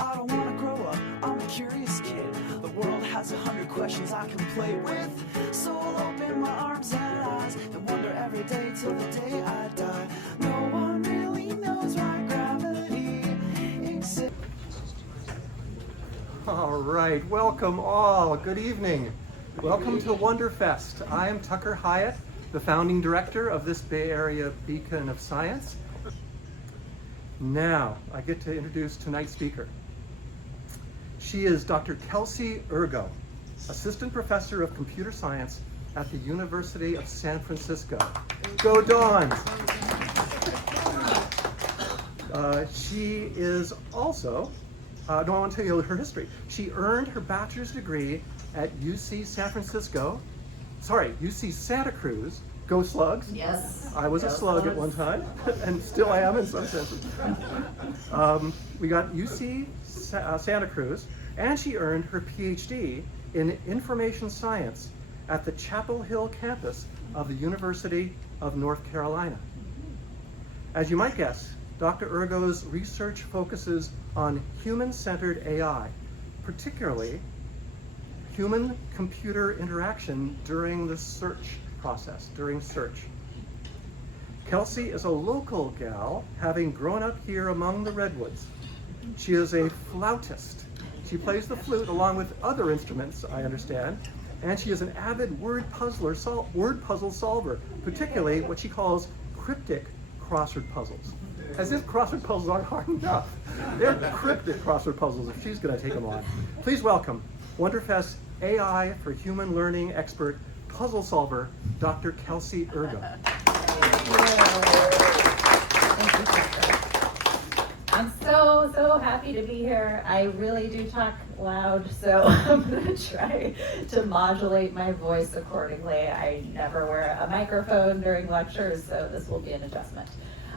I don't wanna grow up, I'm a curious kid. The world has 100 questions I can play with. So I'll open my arms and eyes and wonder every day till the day I die. No one really knows why gravity exists. All right, welcome all. Good evening. Welcome to Wonderfest. I am Tucker Hiatt, the founding director of this Bay Area beacon of science. Now, I get to introduce tonight's speaker. She is Dr. Kelsey Urgo, assistant professor of computer science at the University of San Francisco. Go Dons! She is also, I want to tell you her history. She earned her bachelor's degree at UC Santa Cruz. Go Slugs. Yes. I was a slug at one time, and still am in some senses. We got UC Santa Cruz, and she earned her PhD in information science at the Chapel Hill campus of the University of North Carolina. As you might guess, Dr. Urgo's research focuses on human-centered AI, particularly human-computer interaction during the search process, during search. Kelsey is a local gal, having grown up here among the redwoods. She is a flautist. She plays the flute along with other instruments, I understand, and she is an avid word puzzle solver, particularly what she calls cryptic crossword puzzles. As if crossword puzzles aren't hard enough. They're cryptic crossword puzzles if she's gonna take them on. Please welcome Wonderfest AI for Human Learning expert, puzzle solver, Dr. Kelsey Urgo. I'm so happy to be here. I really do talk loud, so I'm going to try to modulate my voice accordingly. I never wear a microphone during lectures, so this will be an adjustment.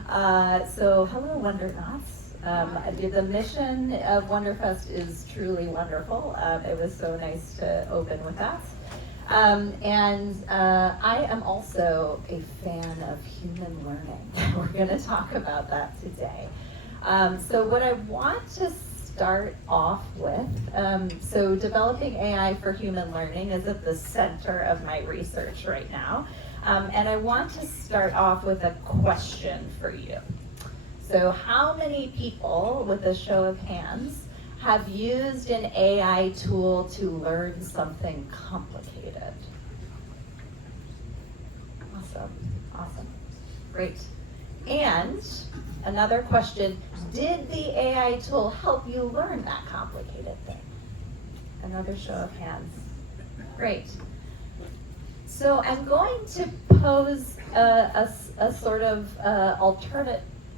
So hello, Wondernauts. The mission of Wonderfest is truly wonderful. It was so nice to open with that. I am also a fan of human learning. We're going to talk about that today. So what I want to start off with, so developing AI for human learning is at the center of my research right now. And I want to start off with a question for you. So how many people, with a show of hands, have used an AI tool to learn something complicated? Awesome, great. And another question, did the AI tool help you learn that complicated thing? Another show of hands. Great. So I'm going to pose a sort of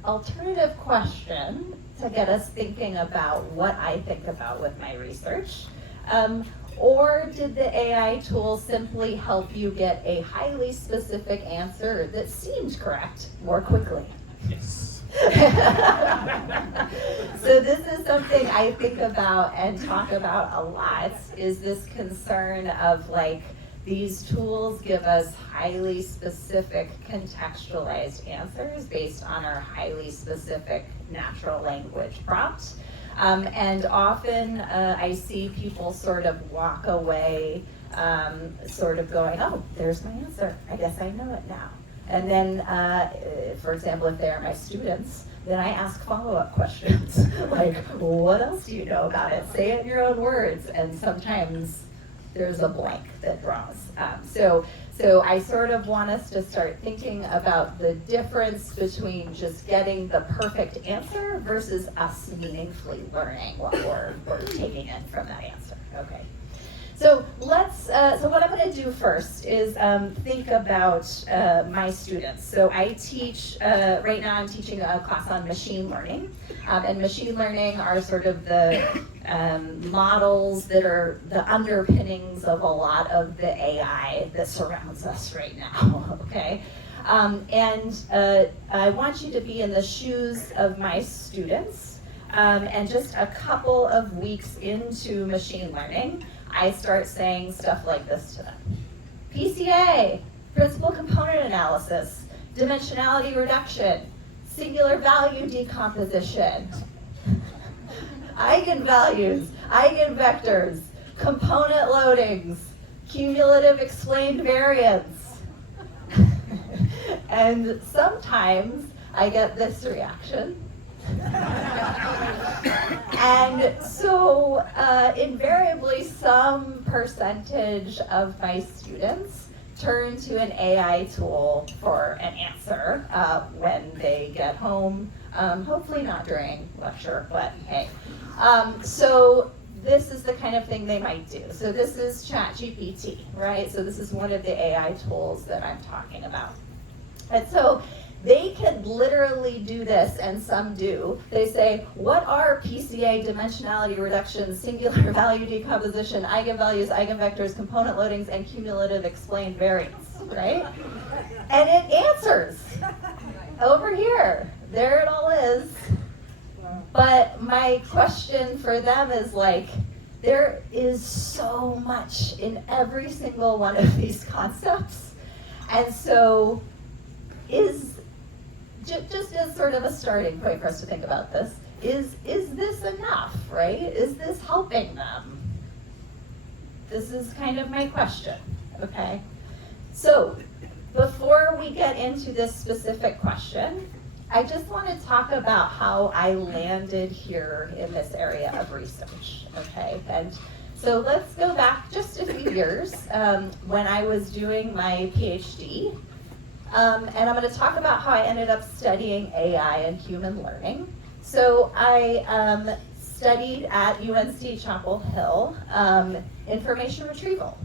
alternative question to get us thinking about what I think about with my research. Or did the AI tool simply help you get a highly specific answer that seemed correct more quickly? Yes. So this is something I think about and talk about a lot, is this concern of like, these tools give us highly specific contextualized answers based on our highly specific natural language prompt. And often I see people sort of walk away sort of going, oh, there's my answer. I guess I know it now. And then, for example, if they're my students, then I ask follow-up questions. Like, what else do you know about it? Say it in your own words. And sometimes there's a blank that draws. So I sort of want us to start thinking about the difference between just getting the perfect answer versus us meaningfully learning what we're taking in from that answer. Okay. So so what I'm going to do first is think about my students. So I teach, right now I'm teaching a class on machine learning. And machine learning are sort of the models that are the underpinnings of a lot of the AI that surrounds us right now, okay? I want you to be in the shoes of my students. And just a couple of weeks into machine learning, I start saying stuff like this to them. PCA, principal component analysis, dimensionality reduction, singular value decomposition. eigenvalues, eigenvectors, component loadings, cumulative explained variance. And sometimes I get this reaction. And so invariably some percentage of my students turn to an AI tool for an answer when they get home, hopefully not during lecture, but hey. So this is the kind of thing they might do. So this is ChatGPT, right? So this is one of the AI tools that I'm talking about. And so they could literally do this, and some do. They say, what are PCA, dimensionality reduction, singular value decomposition, eigenvalues, eigenvectors, component loadings, and cumulative explained variance, right? And it answers over here. There it all is. But my question for them is like, there is so much in every single one of these concepts. And so just as sort of a starting point for us to think about this, is this enough, right? Is this helping them? This is kind of my question, okay? So before we get into this specific question, I just want to talk about how I landed here in this area of research, okay? And so let's go back just a few years when I was doing my PhD. And I'm going to talk about how I ended up studying AI and human learning. So I studied at UNC Chapel Hill information retrieval,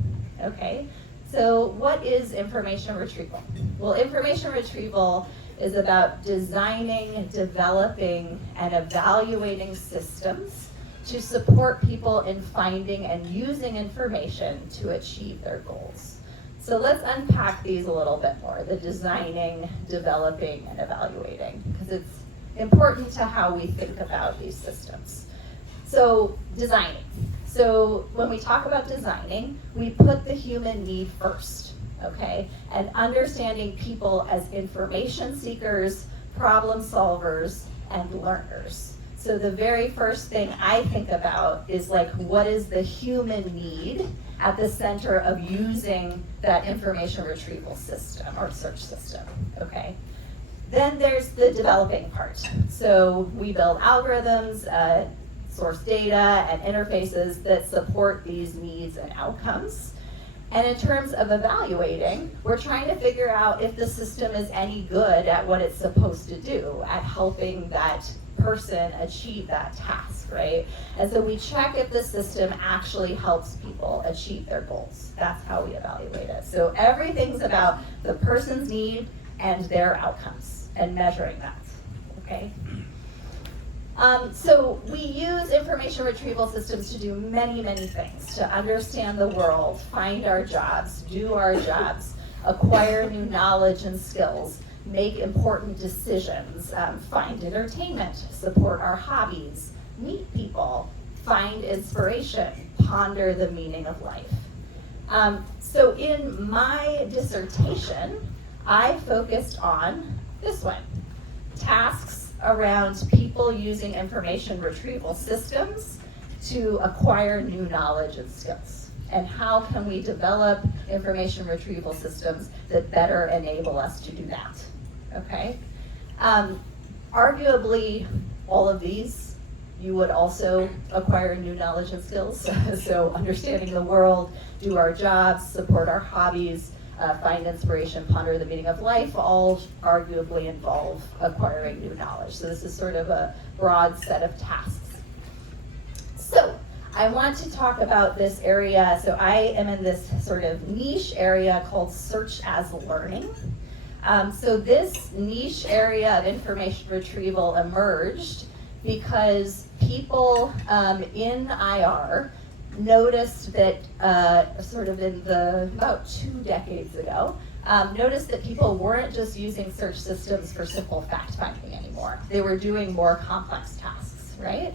okay? So what is information retrieval? Well, information retrieval is about designing, developing, and evaluating systems to support people in finding and using information to achieve their goals. So let's unpack these a little bit more, the designing, developing, and evaluating, because it's important to how we think about these systems. So designing. So when we talk about designing, we put the human need first, okay? And understanding people as information seekers, problem solvers, and learners. So the very first thing I think about is like, what is the human need at the center of using that information retrieval system or search system, okay? Then there's the developing part. So we build algorithms, source data, and interfaces that support these needs and outcomes. And in terms of evaluating, we're trying to figure out if the system is any good at what it's supposed to do, at helping that person achieve that task, right? And so we check if the system actually helps people achieve their goals. That's how we evaluate it. So everything's about the person's need and their outcomes and measuring that, okay? So we use information retrieval systems to do many, many things, to understand the world, find our jobs, do our jobs, acquire new knowledge and skills, make important decisions, find entertainment, support our hobbies, meet people, find inspiration, ponder the meaning of life. So in my dissertation, I focused on this one, tasks around people using information retrieval systems to acquire new knowledge and skills. And how can we develop information retrieval systems that better enable us to do that, okay? Arguably, all of these, you would also acquire new knowledge and skills. So understanding the world, do our jobs, support our hobbies, find inspiration, ponder the meaning of life, all arguably involve acquiring new knowledge. So this is sort of a broad set of tasks. So I want to talk about this area. So I am in this sort of niche area called search as learning. So this niche area of information retrieval emerged because people in IR noticed that sort of in about 2 decades ago, noticed that people weren't just using search systems for simple fact finding anymore. They were doing more complex tasks, right?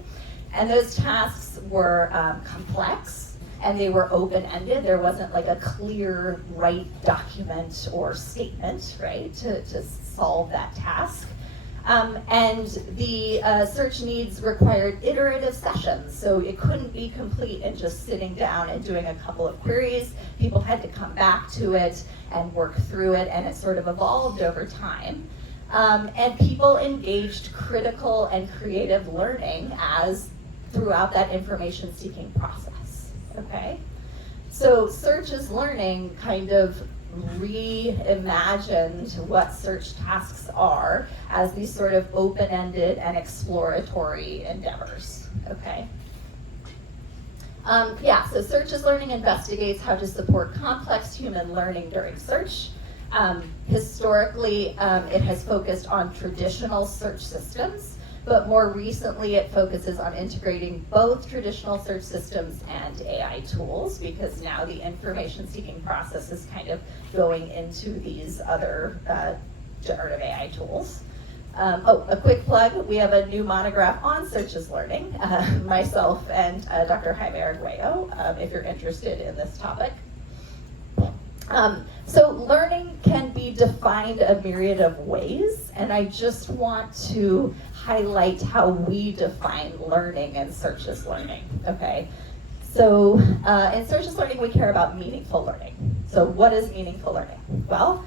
And those tasks were complex and they were open-ended. There wasn't like a clear right document or statement, right, to solve that task. And the search needs required iterative sessions, so it couldn't be complete in just sitting down and doing a couple of queries. People had to come back to it and work through it, and it sort of evolved over time. And people engaged critical and creative learning as throughout that information-seeking process, okay? So search as learning kind of reimagined what search tasks are as these sort of open-ended and exploratory endeavors, okay? So search as learning investigates how to support complex human learning during search. Historically, it has focused on traditional search systems, but more recently it focuses on integrating both traditional search systems and AI tools, because now the information-seeking process is kind of going into these other generative AI tools. A quick plug, we have a new monograph on search as learning, myself and Dr. Jaime Arguello, if you're interested in this topic. So learning can be defined a myriad of ways, and I just want to highlight how we define learning and search as learning, okay? So in search as learning, we care about meaningful learning. So what is meaningful learning? Well,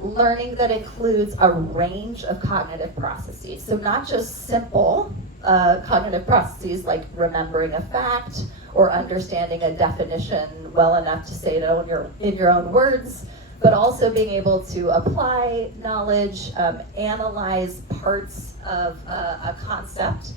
learning that includes a range of cognitive processes. So not just simple cognitive processes like remembering a fact or understanding a definition well enough to say it in your own words, but also being able to apply knowledge, analyze parts of a concept,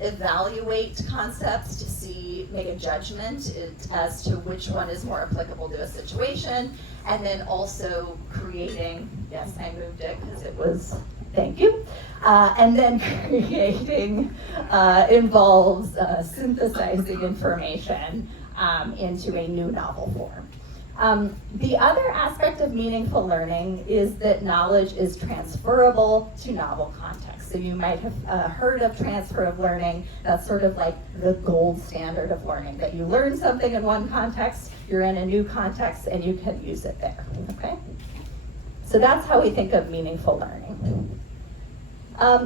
evaluate concepts to make a judgment as to which one is more applicable to a situation, and then also creating, yes, I moved it because it was, thank you, and then creating involves synthesizing information into a new novel form. The other aspect of meaningful learning is that knowledge is transferable to novel contexts. So you might have heard of transfer of learning. That's sort of like the gold standard of learning, that you learn something in one context, you're in a new context, and you can use it there, okay? So that's how we think of meaningful learning.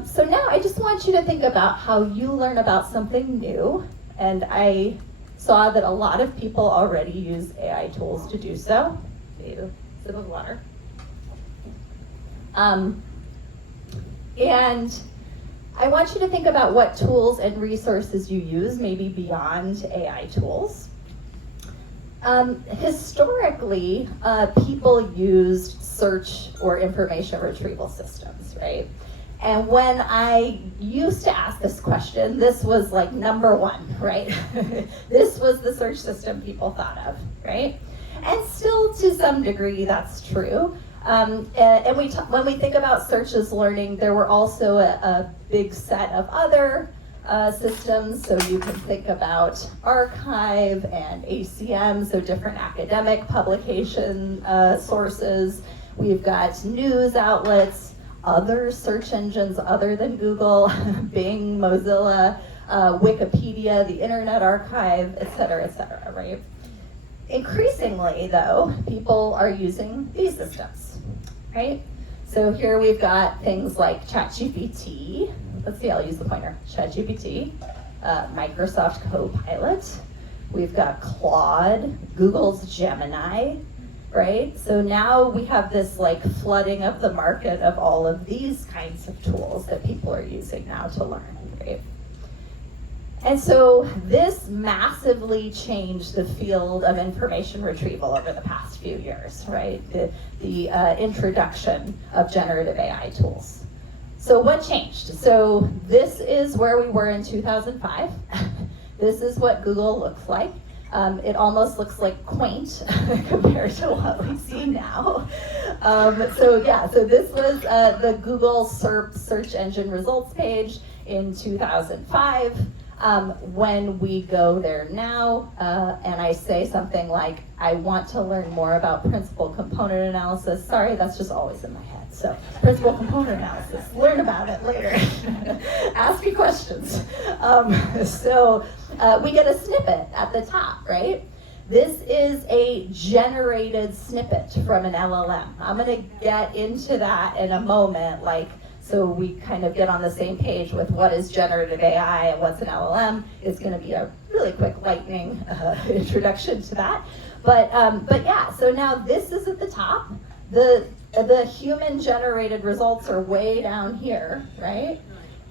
So now I just want you to think about how you learn about something new, and I saw that a lot of people already use AI tools to do so. Need a sip of water. And I want you to think about what tools and resources you use, maybe beyond AI tools. Historically, people used search or information retrieval systems, right? And when I used to ask this question, this was like number one, right? This was the search system people thought of, right? And still to some degree that's true. And when we think about search as learning, there were also a big set of other systems. So you can think about archive and ACM, so different academic publication sources. We've got news outlets, other search engines other than Google, Bing, Mozilla, Wikipedia, the Internet Archive, et cetera, right? Increasingly, though, people are using these systems, right? So here we've got things like ChatGPT. Let's see, I'll use the pointer. ChatGPT, Microsoft Copilot. We've got Claude, Google's Gemini, right? So now we have this like flooding of the market of all of these kinds of tools that people are using now to learn, right? And so this massively changed the field of information retrieval over the past few years, right? The introduction of generative AI tools. So what changed? So this is where we were in 2005. This is what Google looks like. It almost looks like quaint compared to what we see now. So this was the Google SERP search engine results page in 2005. When we go there now, and I say something like, I want to learn more about principal component analysis. Sorry, that's just always in my head. So principal component analysis, learn about it later. Ask me questions. We get a snippet at the top, right? This is a generated snippet from an LLM. I'm gonna get into that in a moment, like so we kind of get on the same page with what is generative AI and what's an LLM. It's going to be a really quick lightning introduction to that. But yeah, so now this is at the top. The human-generated results are way down here, right?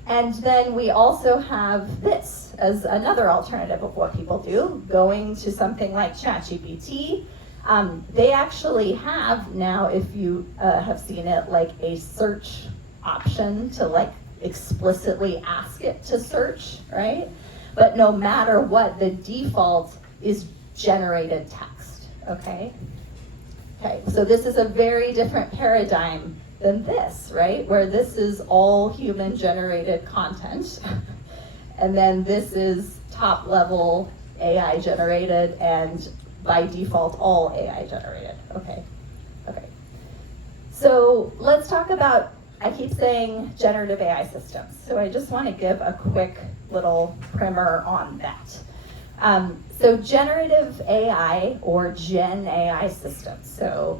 And then we also have this as another alternative of what people do, going to something like ChatGPT. They actually have now, if you have seen it, like a search option to like explicitly ask it to search, right? But no matter what, the default is generated text, okay? Okay, so this is a very different paradigm than this, right? Where this is all human generated content. And then this is top level AI generated and by default all AI generated. Okay. So let's talk about, I keep saying generative AI systems. So I just want to give a quick little primer on that. So generative AI or Gen AI systems. So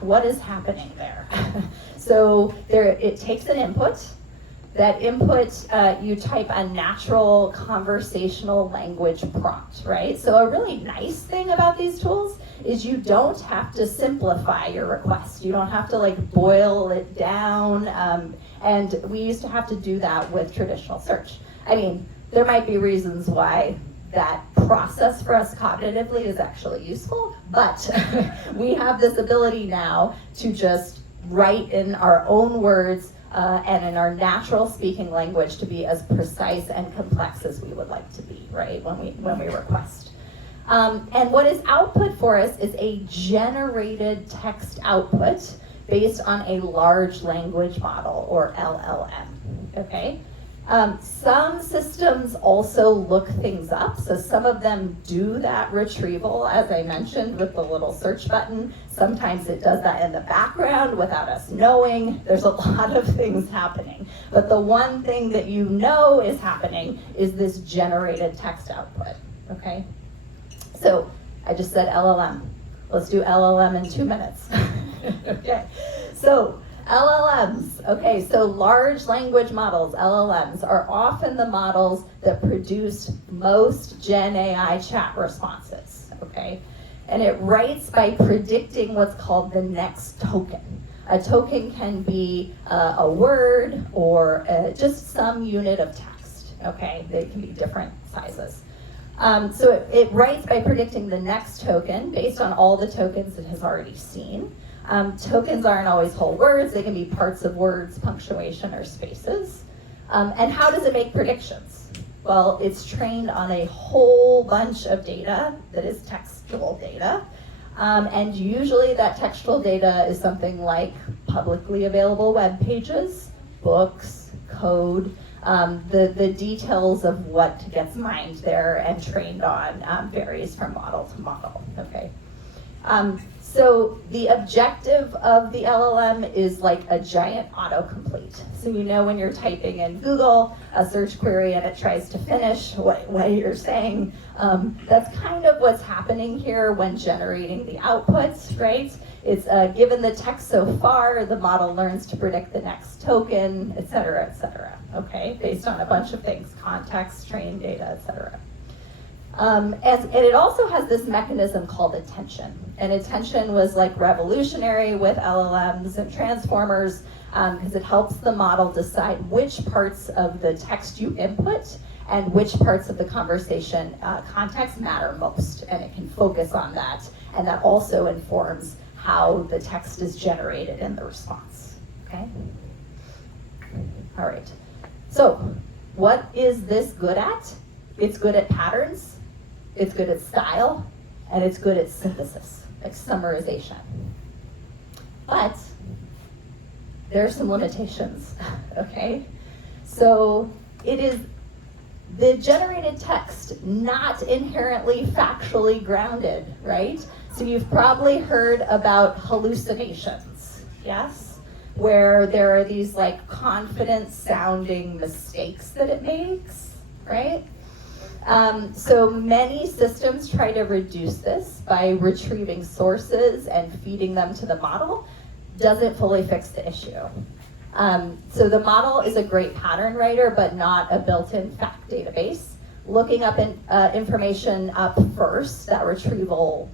what is happening there? So it takes an input. That input, you type a natural conversational language prompt, right? So a really nice thing about these tools is you don't have to simplify your request. You don't have to like boil it down. And we used to have to do that with traditional search. I mean, there might be reasons why that process for us cognitively is actually useful, but we have this ability now to just write in our own words and in our natural speaking language to be as precise and complex as we would like to be, right, when we request. And what is output for us is a generated text output based on a large language model, or LLM, okay? Some systems also look things up, so some of them do that retrieval, as I mentioned, with the little search button. Sometimes it does that in the background without us knowing. There's a lot of things happening. But the one thing that you know is happening is this generated text output, okay? So I just said LLM. Let's do LLM in 2 minutes. Okay, so LLMs, okay, so large language models, LLMs, are often the models that produce most Gen AI chat responses, okay? And it writes by predicting what's called the next token. A token can be a word or just some unit of text, okay? They can be different sizes. So it writes by predicting the next token based on all the tokens it has already seen. Tokens aren't always whole words. They can be parts of words, punctuation, or spaces. And how does it make predictions? Well, it's trained on a whole bunch of data that is textual data. And usually that textual data is something like publicly available web pages, books, code, the details of what gets mined there and trained on varies from model to model, okay? So the objective of the LLM is like a giant autocomplete. So you know when you're typing in Google a search query and it tries to finish what you're saying, that's kind of what's happening here when generating the outputs, right? It's given the text so far, the model learns to predict the next token, et cetera, okay? Based on a bunch of things, context, training data, et cetera. And it also has this mechanism called attention. And attention was like revolutionary with LLMs and transformers because it helps the model decide which parts of the text you input and which parts of the conversation context matter most. And it can focus on that. And that also informs how the text is generated in the response, okay? All right, so what is this good at? It's good at patterns. It's good at style, and it's good at synthesis, like summarization. But there's some limitations, okay? So it is the generated text, not inherently factually grounded, right? So you've probably heard about hallucinations, yes? Where there are these like confident sounding mistakes that it makes, right? So many systems try to reduce this by retrieving sources and feeding them to the model. Doesn't fully fix the issue. So the model is a great pattern writer, but not a built-in fact database. Looking up information up first, that retrieval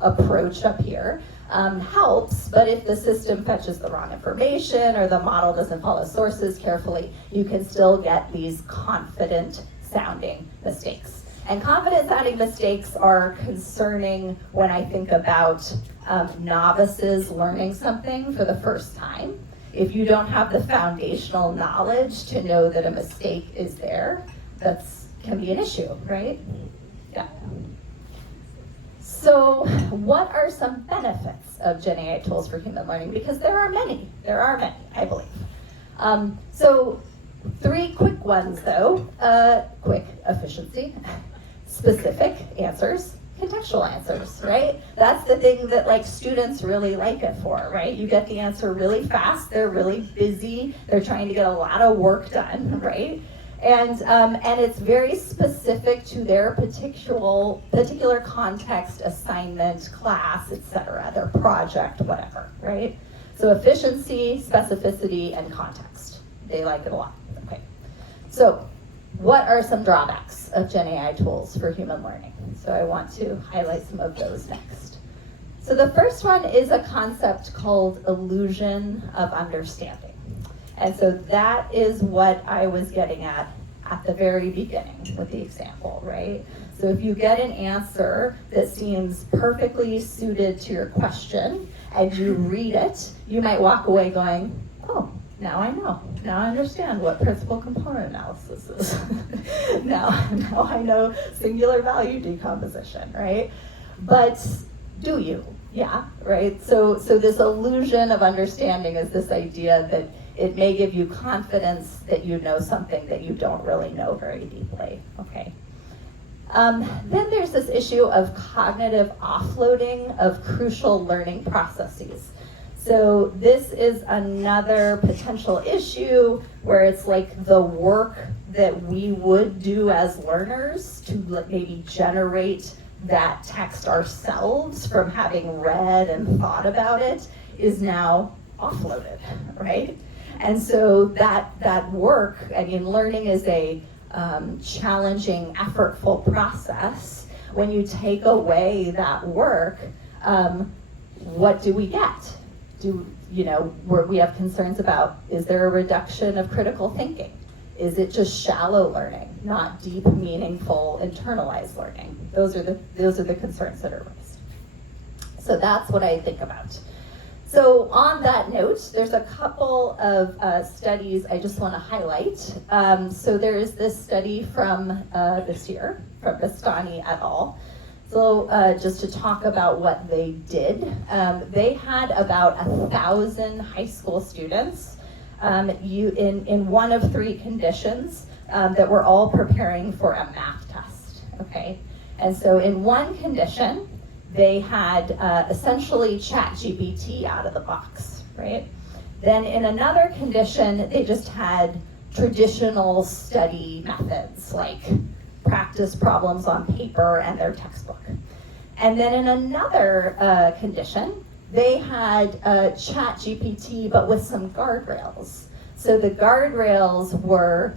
approach up here, helps, but if the system fetches the wrong information or the model doesn't follow sources carefully, you can still get these confident sounding mistakes. And confident sounding mistakes are concerning when I think about novices learning something for the first time. If you don't have the foundational knowledge to know that a mistake is there, that can be an issue, right? Yeah. So what are some benefits of Gen AI tools for human learning? Because there are many, I believe. So 3 quick ones though. Quick efficiency, specific answers, contextual answers, right? That's the thing that students really like it for, right? You get the answer really fast, they're really busy, they're trying to get a lot of work done, right? And it's very specific to their particular context, assignment, class, etc., their project, whatever, right? So efficiency, specificity, and context. They like it a lot. Okay. So what are some drawbacks of Gen AI tools for human learning? So I want to highlight some of those next. So the first one is a concept called illusion of understanding. And so that is what I was getting at the very beginning with the example, right? So if you get an answer that seems perfectly suited to your question and you read it, you might walk away going, oh, now I know. Now I understand what principal component analysis is. now I know singular value decomposition, right? But do you? Yeah, right? So this illusion of understanding is this idea that it may give you confidence that you know something that you don't really know very deeply, okay? Then there's this issue of cognitive offloading of crucial learning processes. So this is another potential issue where it's like the work that we would do as learners to maybe generate that text ourselves from having read and thought about it is now offloaded, right? And so that work, I mean, learning is a challenging, effortful process. When you take away that work, what do we get? We have concerns about, is there a reduction of critical thinking? Is it just shallow learning, not deep, meaningful, internalized learning? Those are the concerns that are raised. So that's what I think about. So on that note, there's a couple of studies I just want to highlight. So there is this study from this year, from Bastani et al. So just to talk about what they did, they had about 1,000 high school students in one of 3 conditions that were all preparing for a math test, okay? And so in one condition, they had essentially ChatGPT out of the box, right? Then in another condition, they just had traditional study methods like practice problems on paper and their textbook. And then in another condition, they had ChatGPT but with some guardrails. So the guardrails were,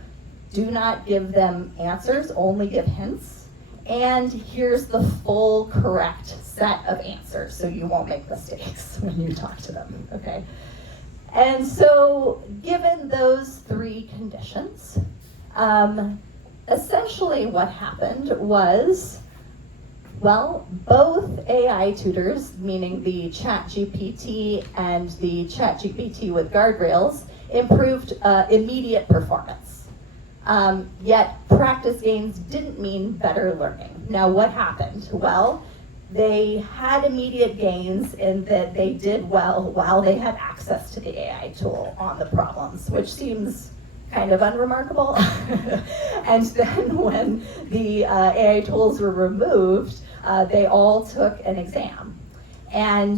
do not give them answers, only give hints. And here's the full correct set of answers so you won't make mistakes when you talk to them, okay? And so given those 3 conditions, essentially what happened was, well, both AI tutors, meaning the ChatGPT and the ChatGPT with guardrails, improved immediate performance. Yet practice gains didn't mean better learning. Now what happened? Well, they had immediate gains in that they did well while they had access to the AI tool on the problems, which seems kind of unremarkable. And then when the AI tools were removed, they all took an exam. And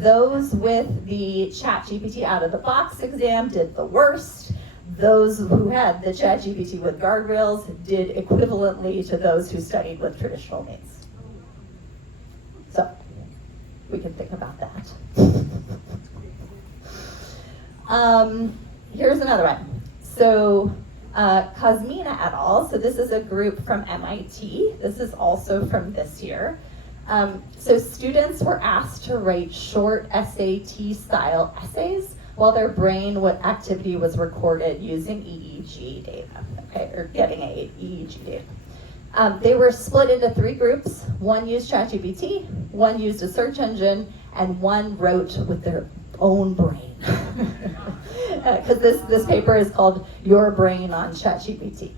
those with the ChatGPT out of the box exam did the worst. Those who had the ChatGPT with guardrails did equivalently to those who studied with traditional means. So we can think about that. Here's another one. So Kosmina et al., so this is a group from MIT. This is also from this year. So students were asked to write short SAT-style essays while their brain activity was recorded using EEG data, okay, or getting EEG data. They were split into 3 groups. One used ChatGPT, one used a search engine, and one wrote with their own brain. Because this paper is called Your Brain on ChatGPT.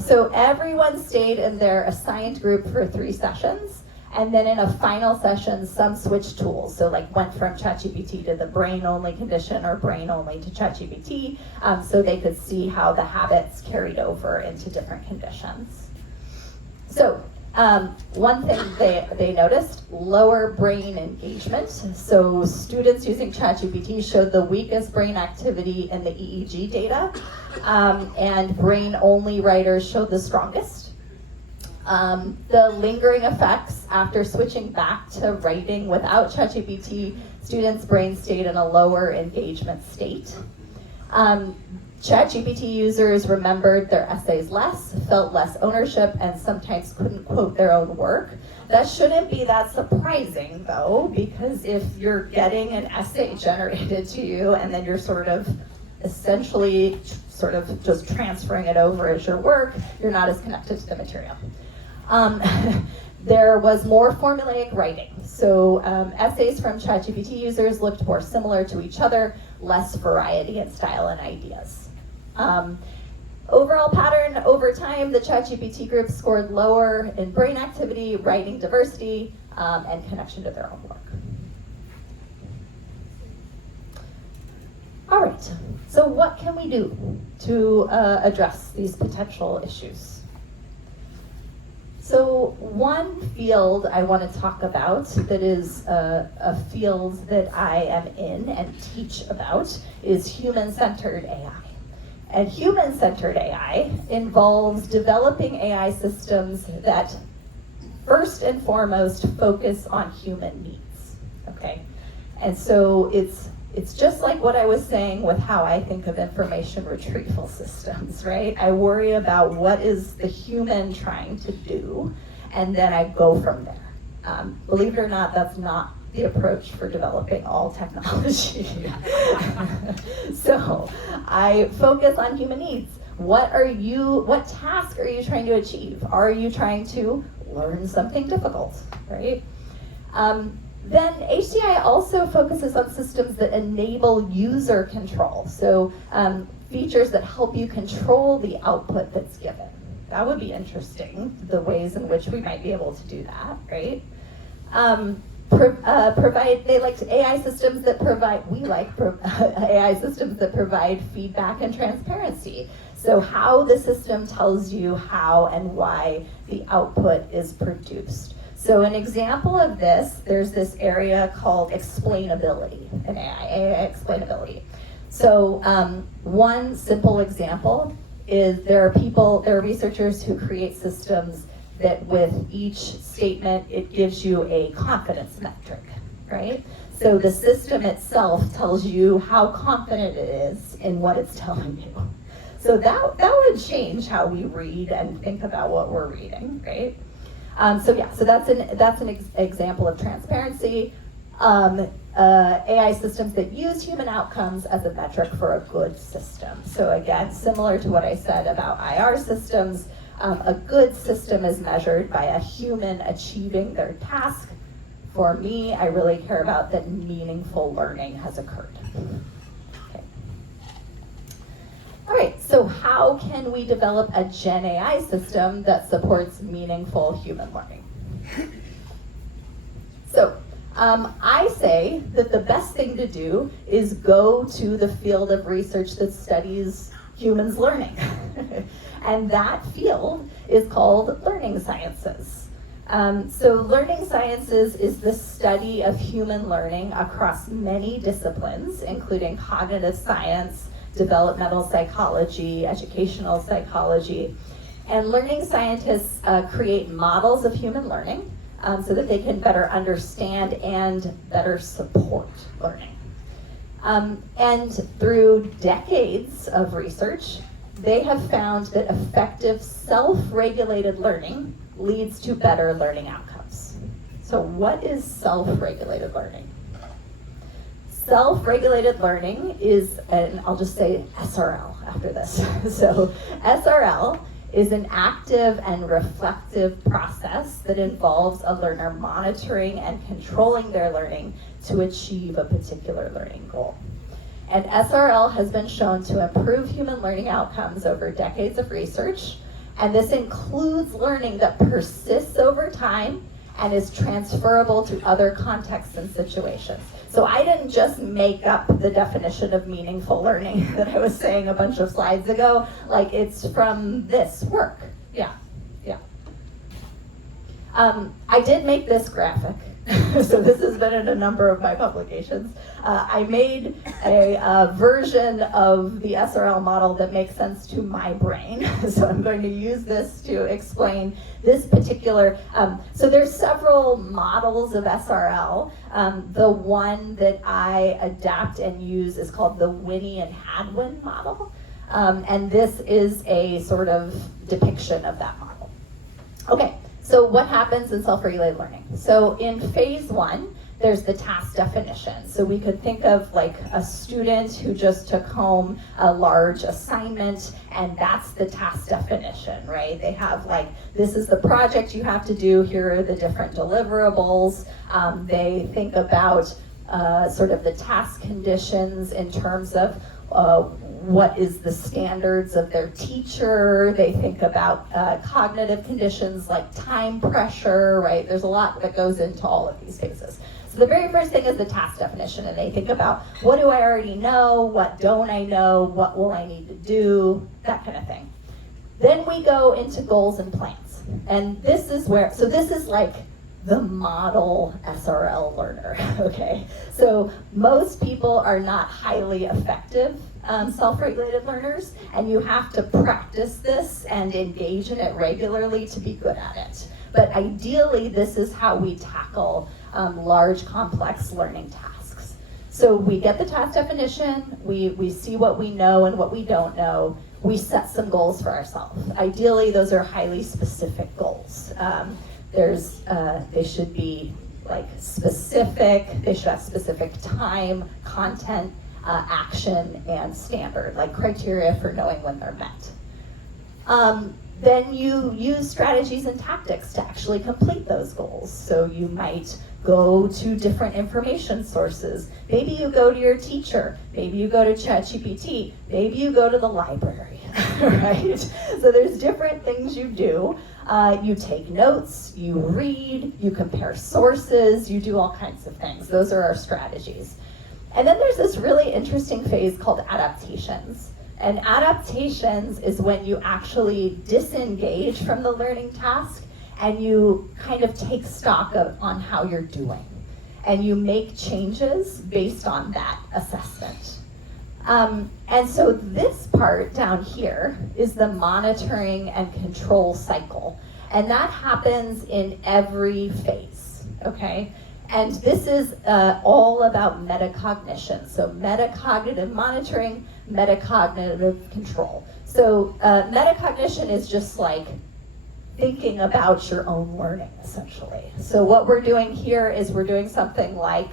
So everyone stayed in their assigned group for 3 sessions, and then in a final session, some switched tools. So like went from ChatGPT to the brain-only condition or brain-only to ChatGPT, so they could see how the habits carried over into different conditions. So one thing they noticed, lower brain engagement. So students using ChatGPT showed the weakest brain activity in the EEG data, and brain-only writers showed the strongest. The lingering effects after switching back to writing without ChatGPT, students' brains stayed in a lower engagement state. ChatGPT users remembered their essays less, felt less ownership, and sometimes couldn't quote their own work. That shouldn't be that surprising, though, because if you're getting an essay generated to you and then you're sort of essentially sort of just transferring it over as your work, you're not as connected to the material. There was more formulaic writing. So essays from ChatGPT users looked more similar to each other, less variety in style and ideas. Overall pattern, over time, the ChatGPT group scored lower in brain activity, writing diversity, and connection to their own work. All right, so what can we do to address these potential issues? So one field I want to talk about that is a field that I am in and teach about is human-centered AI. And human-centered AI involves developing AI systems that first and foremost focus on human needs, okay? And so it's just like what I was saying with how I think of information retrieval systems, right? I worry about what is the human trying to do, and then I go from there. Believe it or not, that's not the approach for developing all technology. So I focus on human needs. What task are you trying to achieve? Are you trying to learn something difficult, right? Then HCI also focuses on systems that enable user control. So features that help you control the output that's given. That would be interesting, the ways in which we might be able to do that, right? They like AI systems that provide, AI systems that provide feedback and transparency. So how the system tells you how and why the output is produced. So an example of this, there's this area called explainability in AI explainability. So one simple example is there are researchers who create systems that with each statement, it gives you a confidence metric, right? So the system itself tells you how confident it is in what it's telling you. So that would change how we read and think about what we're reading, right? So that's an example of transparency. AI systems that use human outcomes as a metric for a good system. So again, similar to what I said about IR systems, a good system is measured by a human achieving their task. For me, I really care about that meaningful learning has occurred. Okay. All right, so how can we develop a Gen AI system that supports meaningful human learning? So I say that the best thing to do is go to the field of research that studies humans learning. And that field is called learning sciences. So learning sciences is the study of human learning across many disciplines, including cognitive science, developmental psychology, educational psychology. And learning scientists create models of human learning so that they can better understand and better support learning. And through decades of research, they have found that effective self-regulated learning leads to better learning outcomes. So what is self-regulated learning? Self-regulated learning is, and I'll just say SRL after this. So SRL is an active and reflective process that involves a learner monitoring and controlling their learning to achieve a particular learning goal. And SRL has been shown to improve human learning outcomes over decades of research, and this includes learning that persists over time and is transferable to other contexts and situations. So I didn't just make up the definition of meaningful learning that I was saying a bunch of slides ago, like it's from this work. Yeah. I did make this graphic. So this has been in a number of my publications. I made a version of the SRL model that makes sense to my brain. So I'm going to use this to explain this particular, so there's several models of SRL. The one that I adapt and use is called the Winnie and Hadwin model. And this is a sort of depiction of that model. Okay. So what happens in self-regulated learning? So in phase one, there's the task definition. So we could think of like a student who just took home a large assignment, and that's the task definition, right? They have like, this is the project you have to do, here are the different deliverables. They think about sort of the task conditions in terms of what is the standards of their teacher. They think about cognitive conditions like time pressure, right? There's a lot that goes into all of these phases. So the very first thing is the task definition, and they think about what do I already know, what don't I know, what will I need to do, that kind of thing. Then we go into goals and plans. And this is where, so this is like the model SRL learner, okay? So most people are not highly effective self-regulated learners, and you have to practice this and engage in it regularly to be good at it. But ideally, this is how we tackle large, complex learning tasks. So we get the task definition, we see what we know and what we don't know, we set some goals for ourselves. Ideally, those are highly specific goals. They should be like specific, they should have specific time, content, action, and standard, like criteria for knowing when they're met. Then you use strategies and tactics to actually complete those goals. So you might go to different information sources. Maybe you go to your teacher. Maybe you go to ChatGPT. Maybe you go to the library, right? So there's different things you do. You take notes, you read, you compare sources, you do all kinds of things. Those are our strategies. And then there's this really interesting phase called adaptations. And adaptations is when you actually disengage from the learning task and you kind of take stock on how you're doing. And you make changes based on that assessment. And so this part down here is the monitoring and control cycle. And that happens in every phase, okay? And this is all about metacognition. So metacognitive monitoring, metacognitive control. So metacognition is just like thinking about your own learning, essentially. So what we're doing here is we're doing something like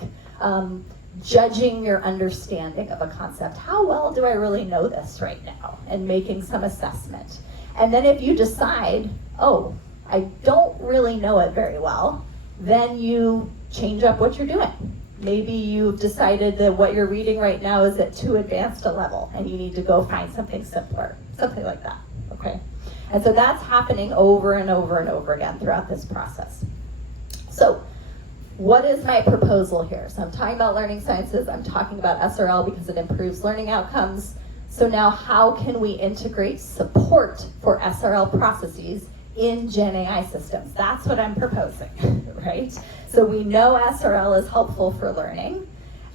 judging your understanding of a concept. How well do I really know this right now? And making some assessment. And then if you decide, oh, I don't really know it very well, then you change up what you're doing. Maybe you've decided that what you're reading right now is at too advanced a level and you need to go find something simpler, something like that, okay? And so that's happening over and over and over again throughout this process. So what is my proposal here? So I'm talking about learning sciences, I'm talking about SRL because it improves learning outcomes. So now how can we integrate support for SRL processes in Gen AI systems? That's what I'm proposing, right? So we know SRL is helpful for learning,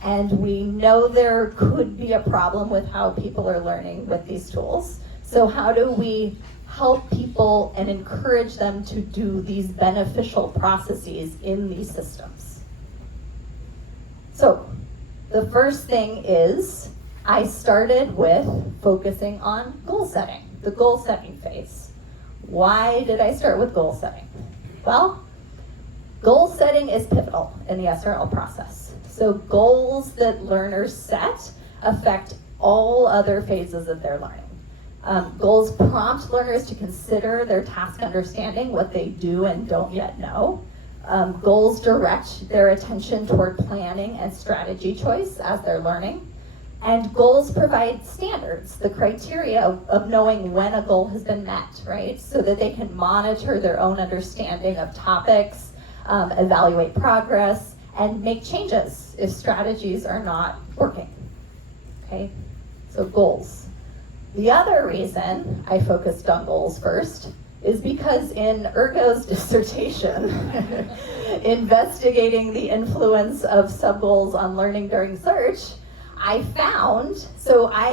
and we know there could be a problem with how people are learning with these tools. So how do we help people and encourage them to do these beneficial processes in these systems? So The first thing is I started with focusing on goal setting, the goal setting phase. Why did I start with goal setting? Well, goal setting is pivotal in the SRL process. So goals that learners set affect all other phases of their learning. Goals prompt learners to consider their task understanding, what they do and don't yet know. Goals direct their attention toward planning and strategy choice as they're learning. And goals provide standards, the criteria of knowing when a goal has been met, right? So that they can monitor their own understanding of topics, evaluate progress, and make changes if strategies are not working, okay? So goals. The other reason I focused on goals first is because in Urgo's dissertation, investigating the influence of subgoals on learning during search, I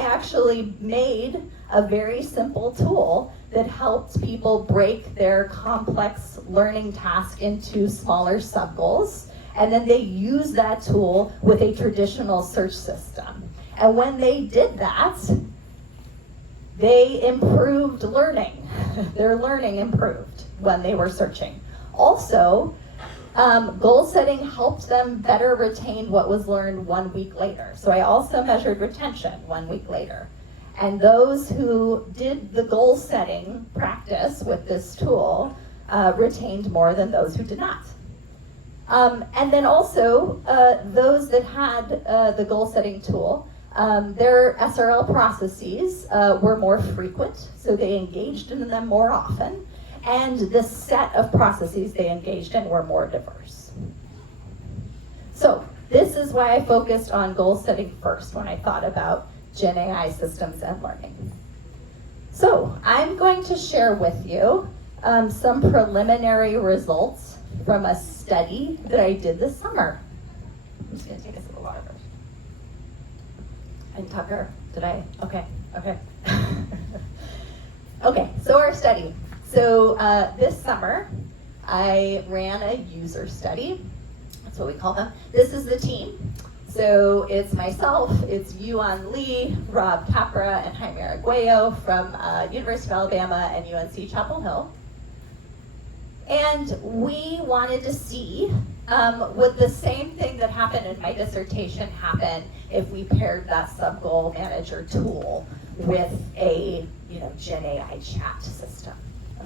actually made a very simple tool that helped people break their complex learning task into smaller subgoals, and then they use that tool with a traditional search system. And when they did that, they improved learning. Their learning improved when they were searching. Also, goal setting helped them better retain what was learned 1 week later. So I also measured retention 1 week later. And those who did the goal setting practice with this tool retained more than those who did not. And then also, those that had the goal setting tool, their SRL processes were more frequent, so they engaged in them more often, and the set of processes they engaged in were more diverse. So this is why I focused on goal setting first when I thought about Gen AI systems and learning. So I'm going to share with you some preliminary results from a study that I did this summer. I'm just going to take a sip of water first. And Tucker, okay. Okay, so our study. So this summer, I ran a user study. That's what we call them. This is the team. So it's myself, it's Yuan Lee, Rob Capra, and Jaime Arguello from University of Alabama and UNC Chapel Hill. And we wanted to see, would the same thing that happened in my dissertation happen if we paired that sub-goal manager tool with a Gen AI chat system,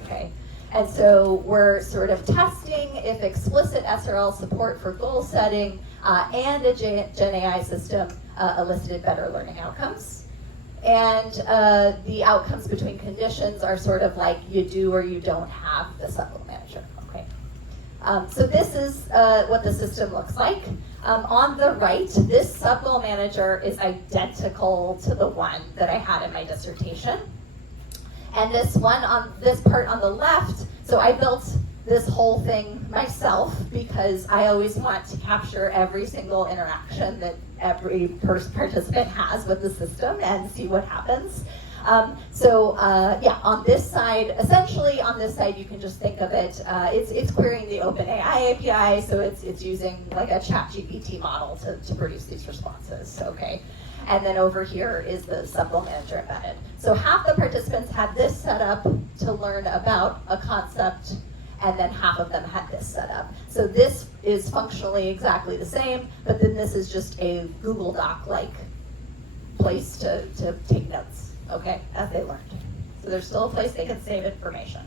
okay? And so we're sort of testing if explicit SRL support for goal setting and a Gen AI system elicited better learning outcomes. And the outcomes between conditions are sort of like you do or you don't have the sub-goal manager, okay? So this is what the system looks like. On the right, this sub-goal manager is identical to the one that I had in my dissertation. And this part on the left, so I built this whole thing myself because I always want to capture every single interaction that every participant has with the system and see what happens. On this side, essentially on this side, you can just think of it, it's querying the OpenAI API, so it's using like a ChatGPT model to produce these responses, okay? And then over here is the sub-goal manager embedded. So half the participants had this set up to learn about a concept, and then half of them had this set up. So this is functionally exactly the same, but then this is just a Google Doc-like place to take notes, okay, as they learned. So there's still a place they can save information.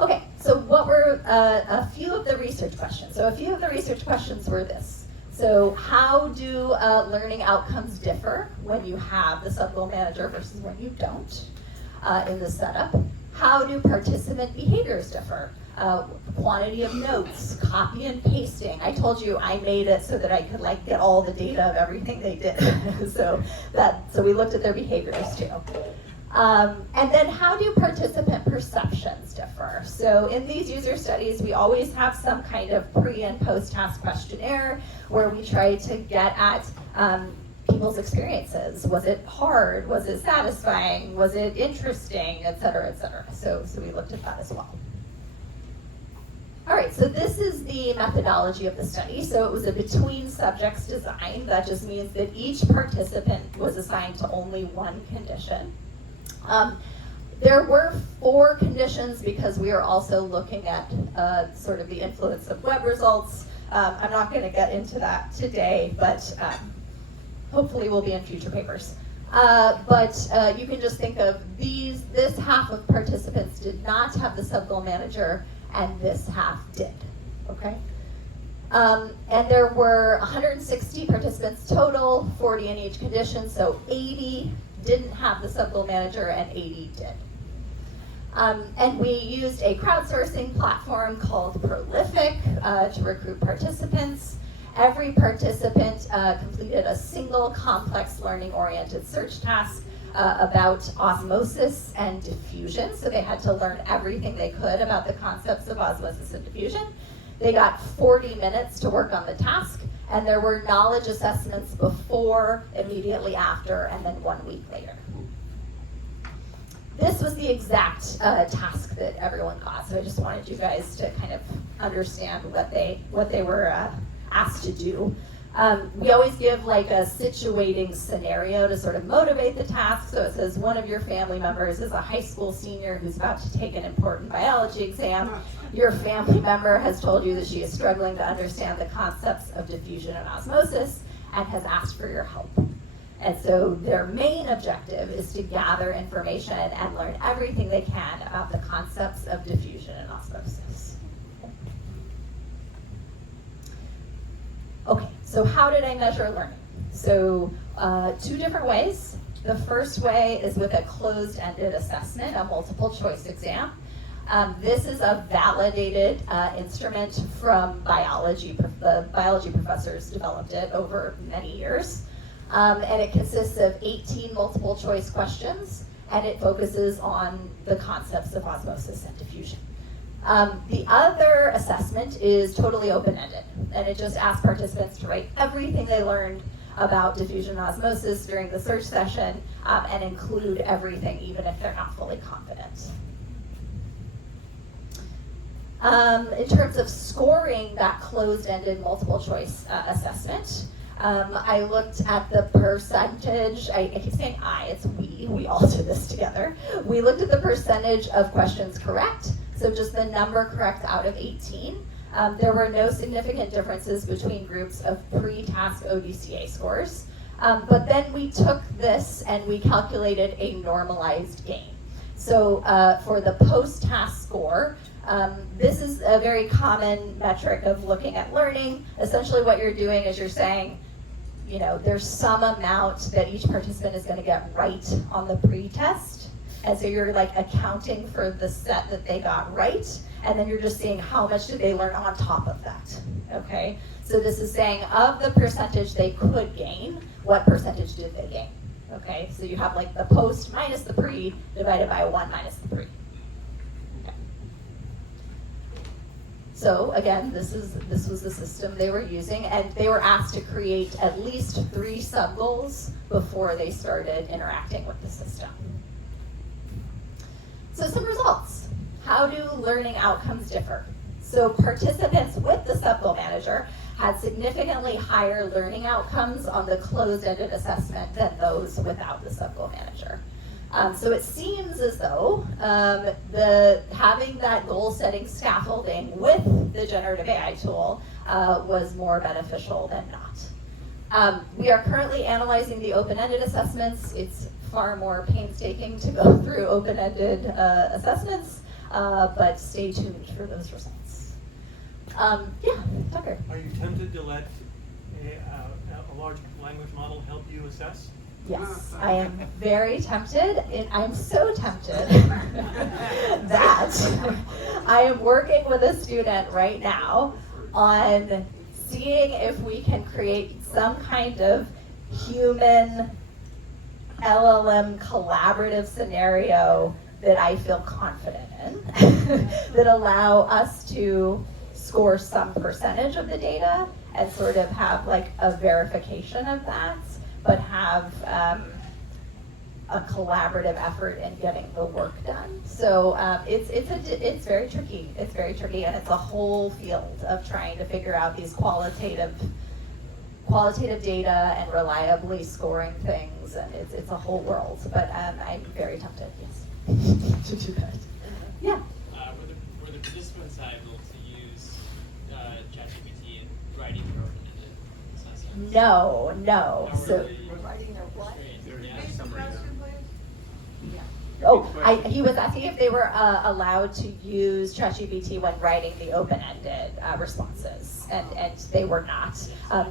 Okay, so what were a few of the research questions? So a few of the research questions were this. So how do learning outcomes differ when you have the sub-goal manager versus when you don't in the setup? How do participant behaviors differ? Quantity of notes, copy and pasting. I told you I made it so that I could get all the data of everything they did. so we looked at their behaviors too. And then how do participant perceptions differ? So in these user studies, we always have some kind of pre and post task questionnaire where we try to get at people's experiences. Was it hard? Was it satisfying? Was it interesting? Et cetera, et cetera. So we looked at that as well. All right, so this is the methodology of the study. So it was a between subjects design. That just means that each participant was assigned to only one condition. There were 4 conditions because we are also looking at sort of the influence of web results. I'm not going to get into that today, but hopefully will be in future papers. But you can just think of this half of participants did not have the sub-goal manager, and this half did, okay? And there were 160 participants total, 40 in each condition, so 80 didn't have the sub-goal manager and 80 did. And we used a crowdsourcing platform called Prolific to recruit participants. Every participant completed a single complex learning-oriented search task about osmosis and diffusion. So they had to learn everything they could about the concepts of osmosis and diffusion. They got 40 minutes to work on the task, and there were knowledge assessments before, immediately after, and then 1 week later. This was the exact task that everyone got, so I just wanted you guys to kind of understand what they were asked to do. We always give like a situating scenario to sort of motivate the task. So it says one of your family members is a high school senior who's about to take an important biology exam. Your family member has told you that she is struggling to understand the concepts of diffusion and osmosis and has asked for your help. And so their main objective is to gather information and learn everything they can about the concepts of diffusion and osmosis. Okay, so how did I measure learning? So 2 different ways. The first way is with a closed-ended assessment, a multiple choice exam. This is a validated instrument from biology. The biology professors developed it over many years. And it consists of 18 multiple choice questions, and it focuses on the concepts of osmosis and diffusion. The other assessment is totally open-ended, and it just asks participants to write everything they learned about diffusion and osmosis during the search session, and include everything, even if they're not fully confident. In terms of scoring that closed-ended multiple choice assessment, I looked at the percentage, I keep saying it's we all did this together. We looked at the percentage of questions correct, so just the number correct out of 18. There were no significant differences between groups of pre-task ODCA scores. But then we took this and we calculated a normalized gain. So for the post-task score, this is a very common metric of looking at learning. Essentially what you're doing is you're saying, there's some amount that each participant is going to get right on the pre-test. And so you're like accounting for the set that they got right. And then you're just seeing how much did they learn on top of that, okay? So this is saying of the percentage they could gain, what percentage did they gain, okay? So you have like the post minus the pre divided by 1 minus the pre. Okay. So again, this was the system they were using, and they were asked to create at least 3 sub-goals before they started interacting with the system. So some results. How do learning outcomes differ? So participants with the sub-goal manager had significantly higher learning outcomes on the closed-ended assessment than those without the sub-goal manager. So it seems as though having that goal-setting scaffolding with the generative AI tool was more beneficial than not. We are currently analyzing the open-ended assessments. It's far more painstaking to go through open-ended assessments, but stay tuned for those results. Yeah, Tucker. Are you tempted to let a large language model help you assess? Yes, I am very tempted, and I'm so tempted that I am working with a student right now on seeing if we can create some kind of human LLM collaborative scenario that I feel confident in, that allow us to score some percentage of the data and sort of have like a verification of that, but have a collaborative effort in getting the work done. So it's very tricky. It's very tricky, and it's a whole field of trying to figure out these qualitative data and reliably scoring things, and it's a whole world. But I'm very tempted, yes, to do that. Yeah. Were the participants able to use ChatGPT in writing their open-ended assessments? No. Not So. really Writing their what? Oh, he was asking if they were allowed to use ChatGPT when writing the open-ended responses, and they were not.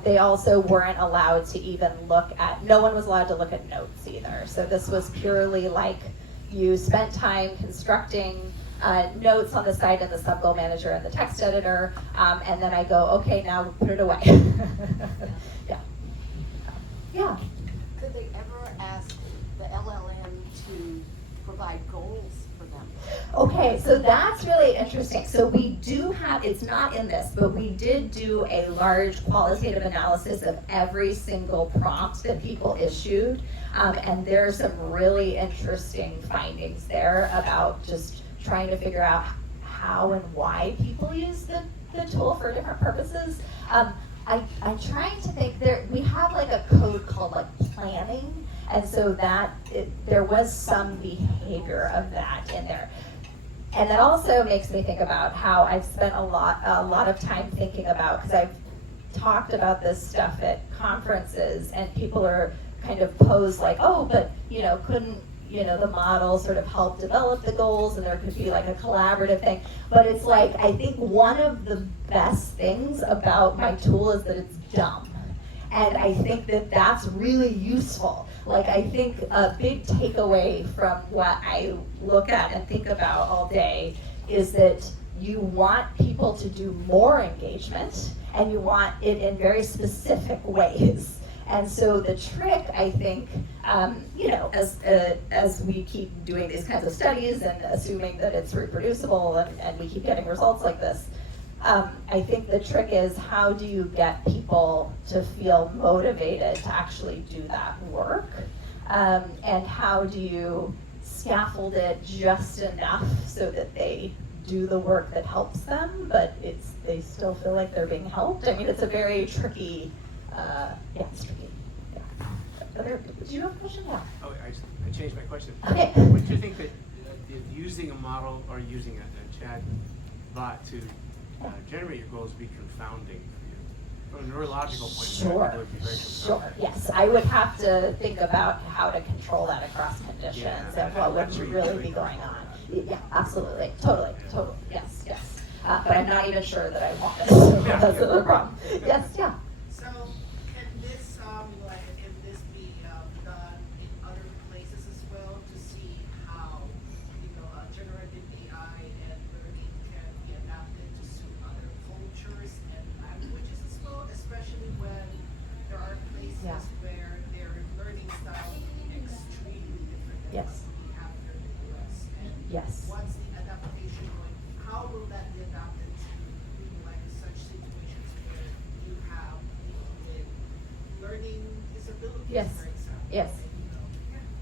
They also weren't allowed to even no one was allowed to look at notes either. So this was purely like you spent time constructing notes on the side in the sub-goal manager and the text editor, and then I go, okay, now put it away. Yeah. Could they ever ask the LLM to provide goals for them? Okay, so that's really interesting. So we do have, it's not in this, but we did do a large qualitative analysis of every single prompt that people issued. And there are some really interesting findings there about just trying to figure out how and why people use the tool for different purposes. I'm trying to think, we have like a code called like planning, and so there was some behavior of that in there. And that also makes me think about how I've spent a lot of time thinking about, because I've talked about this stuff at conferences, and people are kind of posed like, oh, but couldn't the model sort of help develop the goals, and there could be like a collaborative thing. But it's like, I think one of the best things about my tool is that it's dumb. And I think that that's really useful. Like, I think a big takeaway from what I look at and think about all day is that you want people to do more engagement, and you want it in very specific ways. And so the trick, I think, as we keep doing these kinds of studies and assuming that it's reproducible and we keep getting results like this, I think the trick is, how do you get people to feel motivated to actually do that work? And how do you scaffold it just enough so that they do the work that helps them, but they still feel like they're being helped? I mean, it's a very tricky, it's tricky. Yeah. Do you have a question? Yeah. Oh, I changed my question. Okay. Would you think that using a model or using a chat bot to generate your goals be confounding for you? From a neurological point of view, it would be very confounding. Sure. Yes, I would have to think about how to control that across conditions and what would really be going on. Yeah, absolutely, totally. Yes. But I'm not even sure that I want it. So that's the problem. Yes, yeah. So can this be done in other places as well, to see how generative AI and learning can be adapted to suit other cultures and languages as well, especially when there are places where their learning style is extremely different than Yes. what we have here in the US. And Yes. what's the adaptation going? How will that be adapted to like such situations where you have with learning disabilities, Yes. for example? Yes.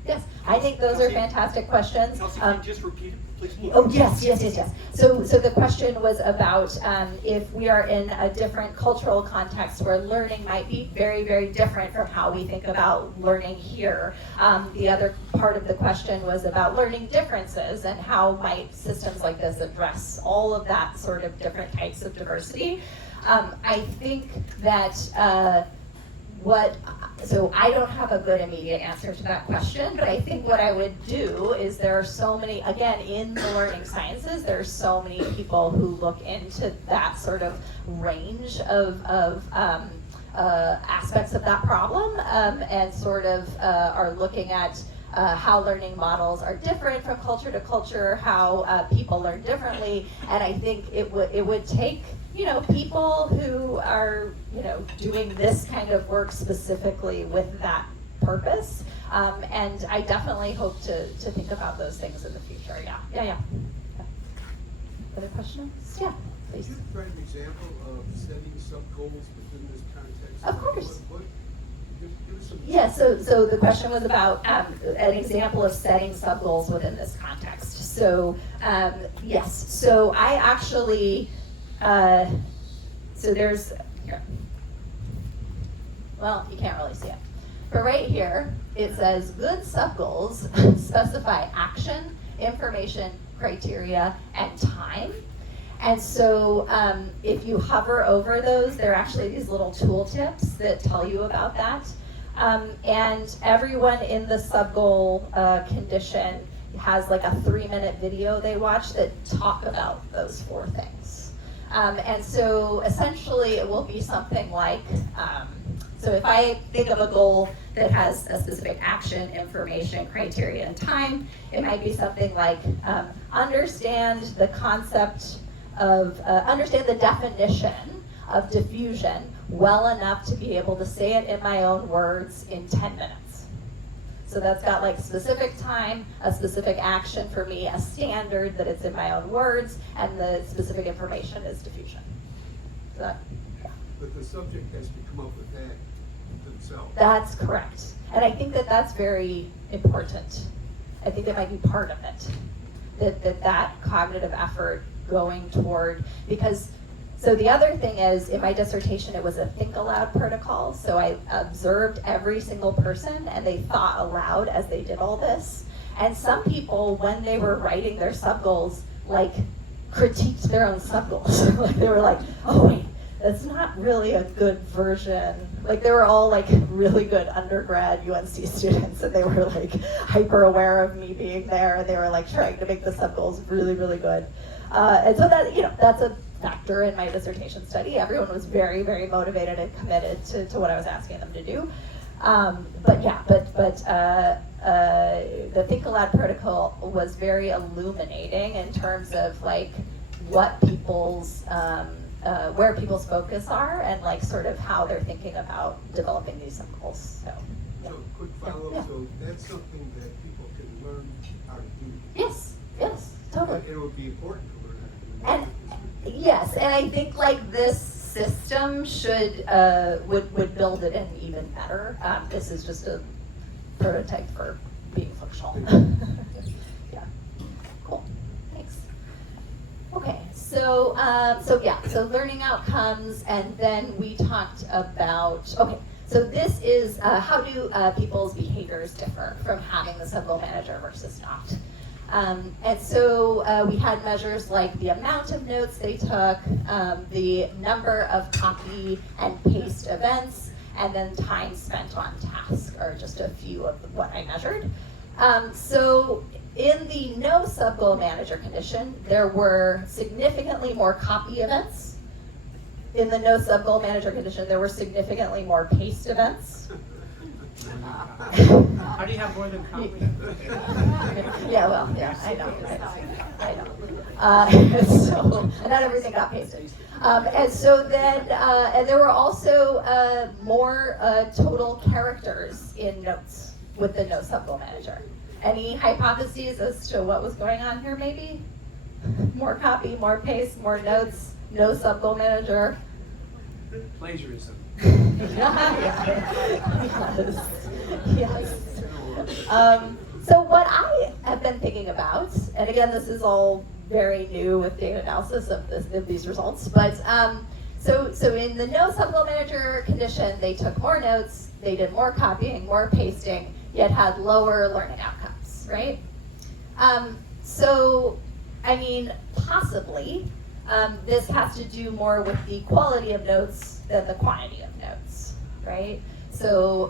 Yes, I think those are fantastic questions. Kelsey, can you just repeat it, please? Oh, yes. So the question was about if we are in a different cultural context where learning might be very, very different from how we think about learning here. The other part of the question was about learning differences and how might systems like this address all of that sort of different types of diversity. I think that so I don't have a good immediate answer to that question, but I think what I would do is, there are so many, again, in the learning sciences, there are so many people who look into that sort of range of aspects of that problem, and sort of are looking at how learning models are different from culture to culture, how people learn differently, and I think it would take people who are doing this kind of work specifically with that purpose, and I definitely hope to think about those things in the future. Yeah. Other questions? Yeah, please. Could you provide an example of setting sub goals within this context? Of course. Give us some. Yeah, so the question was about an example of setting sub-goals within this context. So, yes, so I actually, so there's, here. Well, you can't really see it. But right here, it says good sub-goals specify action, information, criteria, and time. And so if you hover over those, there are actually these little tooltips that tell you about that. And everyone in the sub-goal condition has like a 3-minute video they watch that talk about those 4 things. And so essentially it will be something like, so if I think of a goal that has a specific action, information, criteria, and time, it might be something like understand the concept of, understand the definition of diffusion well enough to be able to say it in my own words in 10 minutes. So that's got like specific time, a specific action for me, a standard that it's in my own words, and the specific information is diffusion. So that, yeah. But the subject has to come up with that themselves. That's correct. And I think that that's very important. I think that might be part of it. That cognitive effort going toward, because, so the other thing is, in my dissertation, it was a think aloud protocol. So I observed every single person and they thought aloud as they did all this. And some people, when they were writing their sub-goals, like critiqued their own sub-goals. Like they were like, oh wait, that's not really a good version. Like they were all like really good undergrad UNC students and they were like hyper aware of me being there and they were like trying to make the sub-goals really, really good. And so that, you know, that's a factor in my dissertation study. Everyone was very, very motivated and committed to what I was asking them to do. But yeah, the Think Aloud protocol was very illuminating in terms of like what people's, where people's focus are and like sort of how they're thinking about developing these goals. So, yeah. So quick follow-up, Yeah. so that's something that people can learn how to do. Yes, totally. And it would be important to learn how to do. Yes, and I think like this system should would build it in even better. This is just a prototype for being functional. Yeah, cool. Thanks. Okay, so so learning outcomes, and then we talked about So this is how do people's behaviors differ from having the sub-goal manager versus not. And so we had measures like the amount of notes they took, the number of copy and paste events, and then time spent on task are just a few of what I measured. So in the no sub-goal manager condition, there were significantly more copy events. In the no sub-goal manager condition, there were significantly more paste events. How do you have more than copy? Yeah, well, yeah, I know. So, and not everything got pasted. And so then, and there were also more total characters in notes with the no sub-goal manager. Any hypotheses as to what was going on here, maybe? More copy, more paste, more notes, no sub-goal manager. Plagiarism. Yes. So what I have been thinking about, and again, this is all very new with data analysis of these results, but so in the no sub-goal manager condition, they took more notes, they did more copying, more pasting, yet had lower learning outcomes, right? So, I mean, possibly, this has to do more with the quality of notes than the quantity of notes, right? So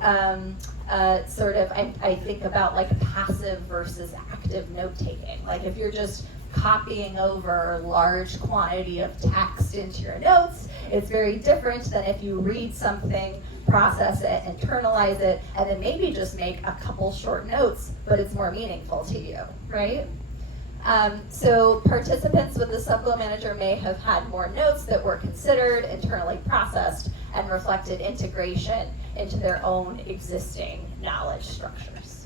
sort of, I think about like passive versus active note-taking. Like if you're just copying over large quantity of text into your notes, it's very different than if you read something, process it, internalize it, and then maybe just make a couple short notes, but it's more meaningful to you, right? So participants with the sub-goal manager may have had more notes that were considered, internally processed, and reflected integration into their own existing knowledge structures.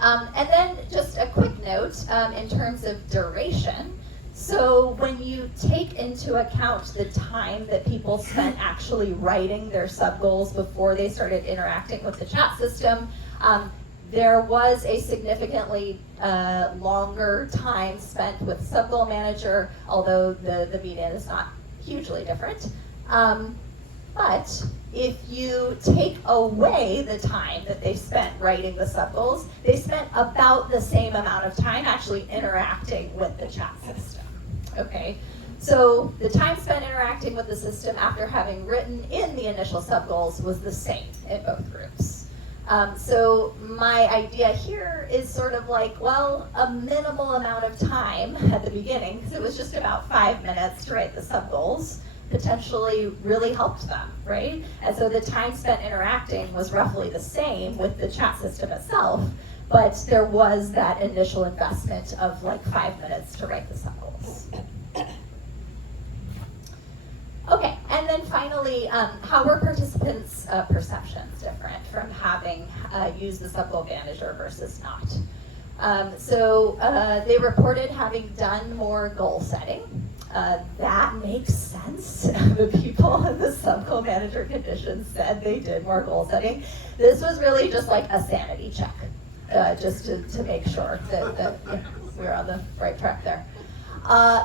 And then just a quick note in terms of duration. So when you take into account the time that people spent actually writing their sub-goals before they started interacting with the chat system, there was a significantly longer time spent with sub-goal manager, although the median is not hugely different. But if you take away the time that they spent writing the sub-goals, they spent about the same amount of time actually interacting with the chat system. Okay, so the time spent interacting with the system after having written in the initial sub-goals was the same in both groups. So my idea here is sort of like, well, a minimal amount of time at the beginning, because it was just about 5 minutes to write the sub-goals, potentially really helped them, right? And so the time spent interacting was roughly the same with the chat system itself, but there was that initial investment of like 5 minutes to write the sub-goals. Okay, and then finally, how were participants' perceptions different from having used the sub-goal manager versus not? So they reported having done more goal setting. That makes sense. The people in the sub-goal manager conditions said they did more goal setting. This was really just like a sanity check, just to make sure that we're on the right track there.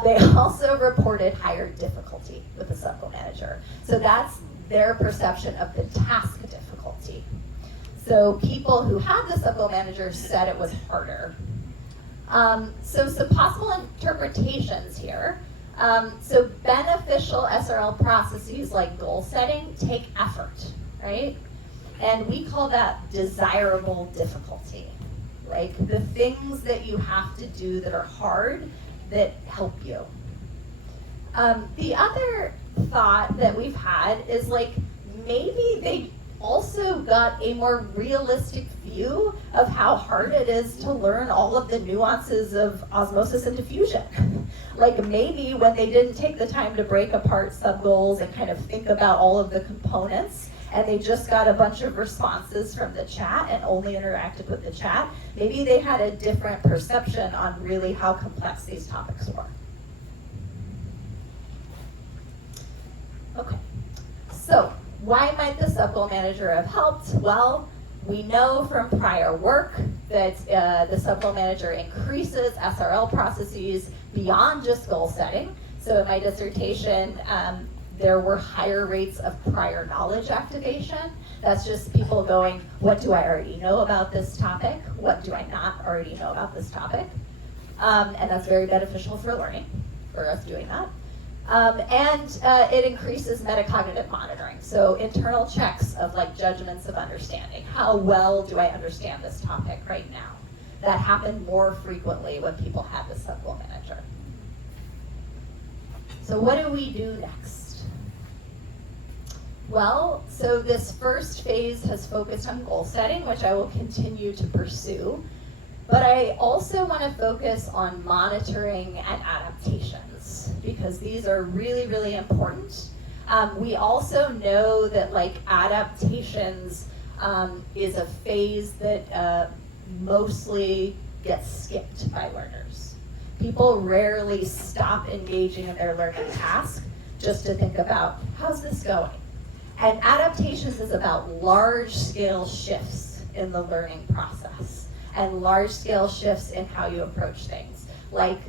They also reported higher difficulty with the sub-goal manager. So that's their perception of the task difficulty. So people who had the sub-goal manager said it was harder. So some possible interpretations here. So beneficial SRL processes like goal setting take effort, right? And we call that desirable difficulty. Like the things that you have to do that are hard that help you. The other thought that we've had is like maybe they also got a more realistic view of how hard it is to learn all of the nuances of osmosis and diffusion. Like maybe when they didn't take the time to break apart sub-goals and kind of think about all of the components, and they just got a bunch of responses from the chat and only interacted with the chat, maybe they had a different perception on really how complex these topics were. Okay, so why might the sub-goal manager have helped? Well, we know from prior work that the sub-goal manager increases SRL processes beyond just goal setting. So in my dissertation, there were higher rates of prior knowledge activation. That's just people going, what do I already know about this topic? What do I not already know about this topic? And that's very beneficial for learning, for us doing that. It increases metacognitive monitoring. So internal checks of like judgments of understanding. How well do I understand this topic right now? That happened more frequently when people had the sub-goal manager. So what do we do next? Well, so this first phase has focused on goal setting, which I will continue to pursue. But I also want to focus on monitoring and adaptations, because these are really, really important. We also know that like adaptations is a phase that mostly gets skipped by learners. People rarely stop engaging in their learning task just to think about, how's this going? And adaptations is about large-scale shifts in the learning process and large-scale shifts in how you approach things, like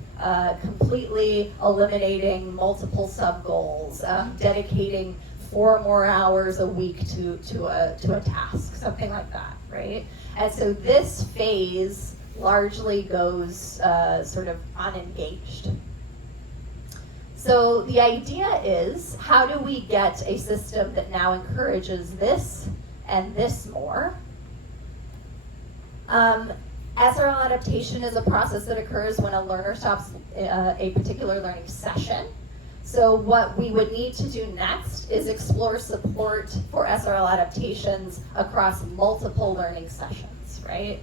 completely eliminating multiple sub-goals, dedicating 4 more hours a week to a task, something like that, right? And so this phase largely goes sort of unengaged. So the idea is, how do we get a system that now encourages this and this more? SRL adaptation is a process that occurs when a learner stops a particular learning session. So what we would need to do next is explore support for SRL adaptations across multiple learning sessions, right?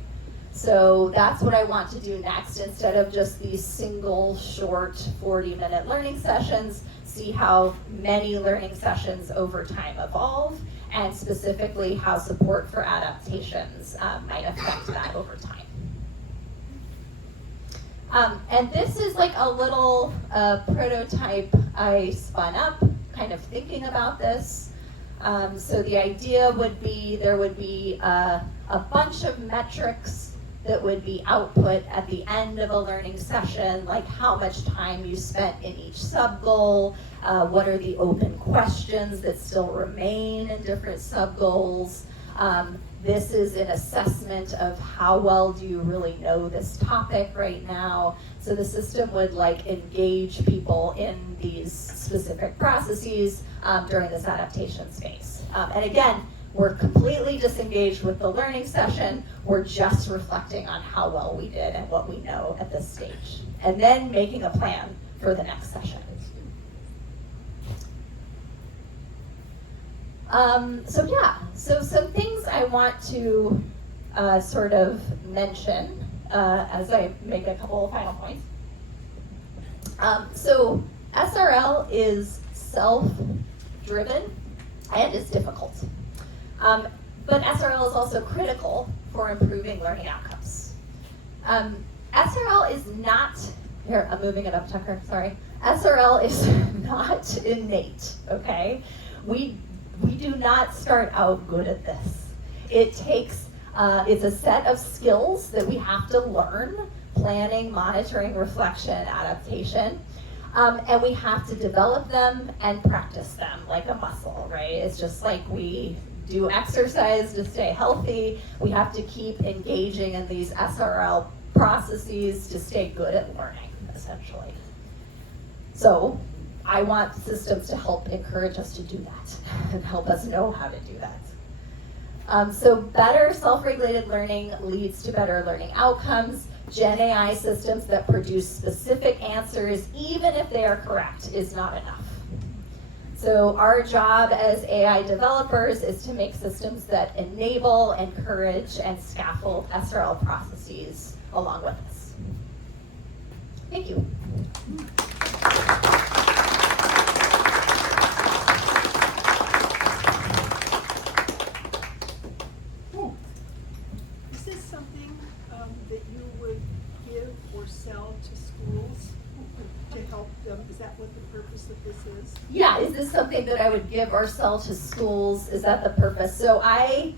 So that's what I want to do next. Instead of just these single short 40-minute learning sessions, see how many learning sessions over time evolve, and specifically how support for adaptations might affect that over time. And this is like a little prototype I spun up, kind of thinking about this. So the idea would be there would be a bunch of metrics that would be output at the end of a learning session, like how much time you spent in each sub-goal, what are the open questions that still remain in different sub-goals. This is an assessment of how well do you really know this topic right now. So the system would like engage people in these specific processes during this adaptation phase. And again, we're completely disengaged with the learning session. We're just reflecting on how well we did and what we know at this stage. And then making a plan for the next session. So some things I want to sort of mention as I make a couple of final points. So SRL is self-driven and is difficult. But SRL is also critical for improving learning outcomes. SRL is not, here, I'm moving it up, Tucker, sorry. SRL is not innate, okay? We do not start out good at this. It takes, it's a set of skills that we have to learn: planning, monitoring, reflection, adaptation. And we have to develop them and practice them like a muscle, right? It's just like we do exercise to stay healthy. We have to keep engaging in these SRL processes to stay good at learning, essentially. So I want systems to help encourage us to do that and help us know how to do that. So better self-regulated learning leads to better learning outcomes. Gen AI systems that produce specific answers, even if they are correct, is not enough. So our job as AI developers is to make systems that enable, encourage, and scaffold SRL processes along with us. Thank you. Is this something that you would give or sell to schools to help them? Is that what the purpose of this is? Yeah, is this something that I would give or sell to schools? Is that the purpose? So I,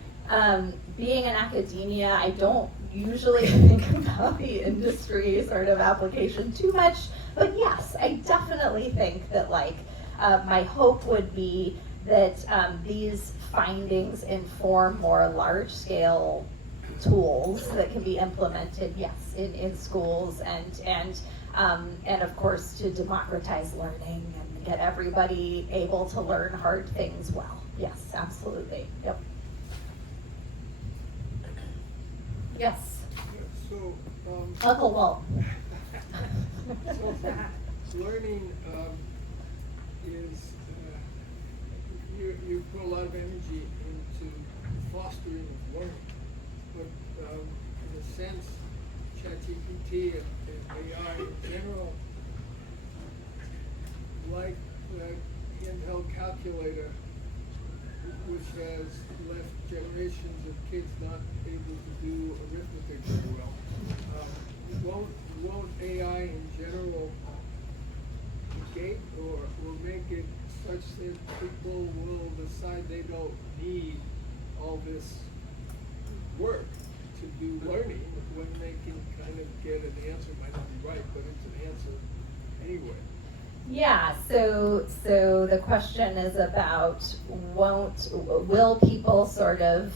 being in academia, I don't usually think about the industry sort of application too much, but yes, I definitely think that like, my hope would be that these findings inform more large-scale tools that can be implemented, yes, in schools and of course to democratize learning and get everybody able to learn hard things well. Yes, absolutely. Yep. Yes. So, Uncle Walt. so learning is, you put a lot of energy into fostering learning, but in a sense, ChatGPT and AI in general, like the handheld calculator, which has left generations of kids not able to do arithmetic very well. Won't AI in general negate or make it such that people will decide they don't need all this work to do learning when they can kind of get an answer? Might not be right, but it's an answer anyway. Yeah, so the question is about will people sort of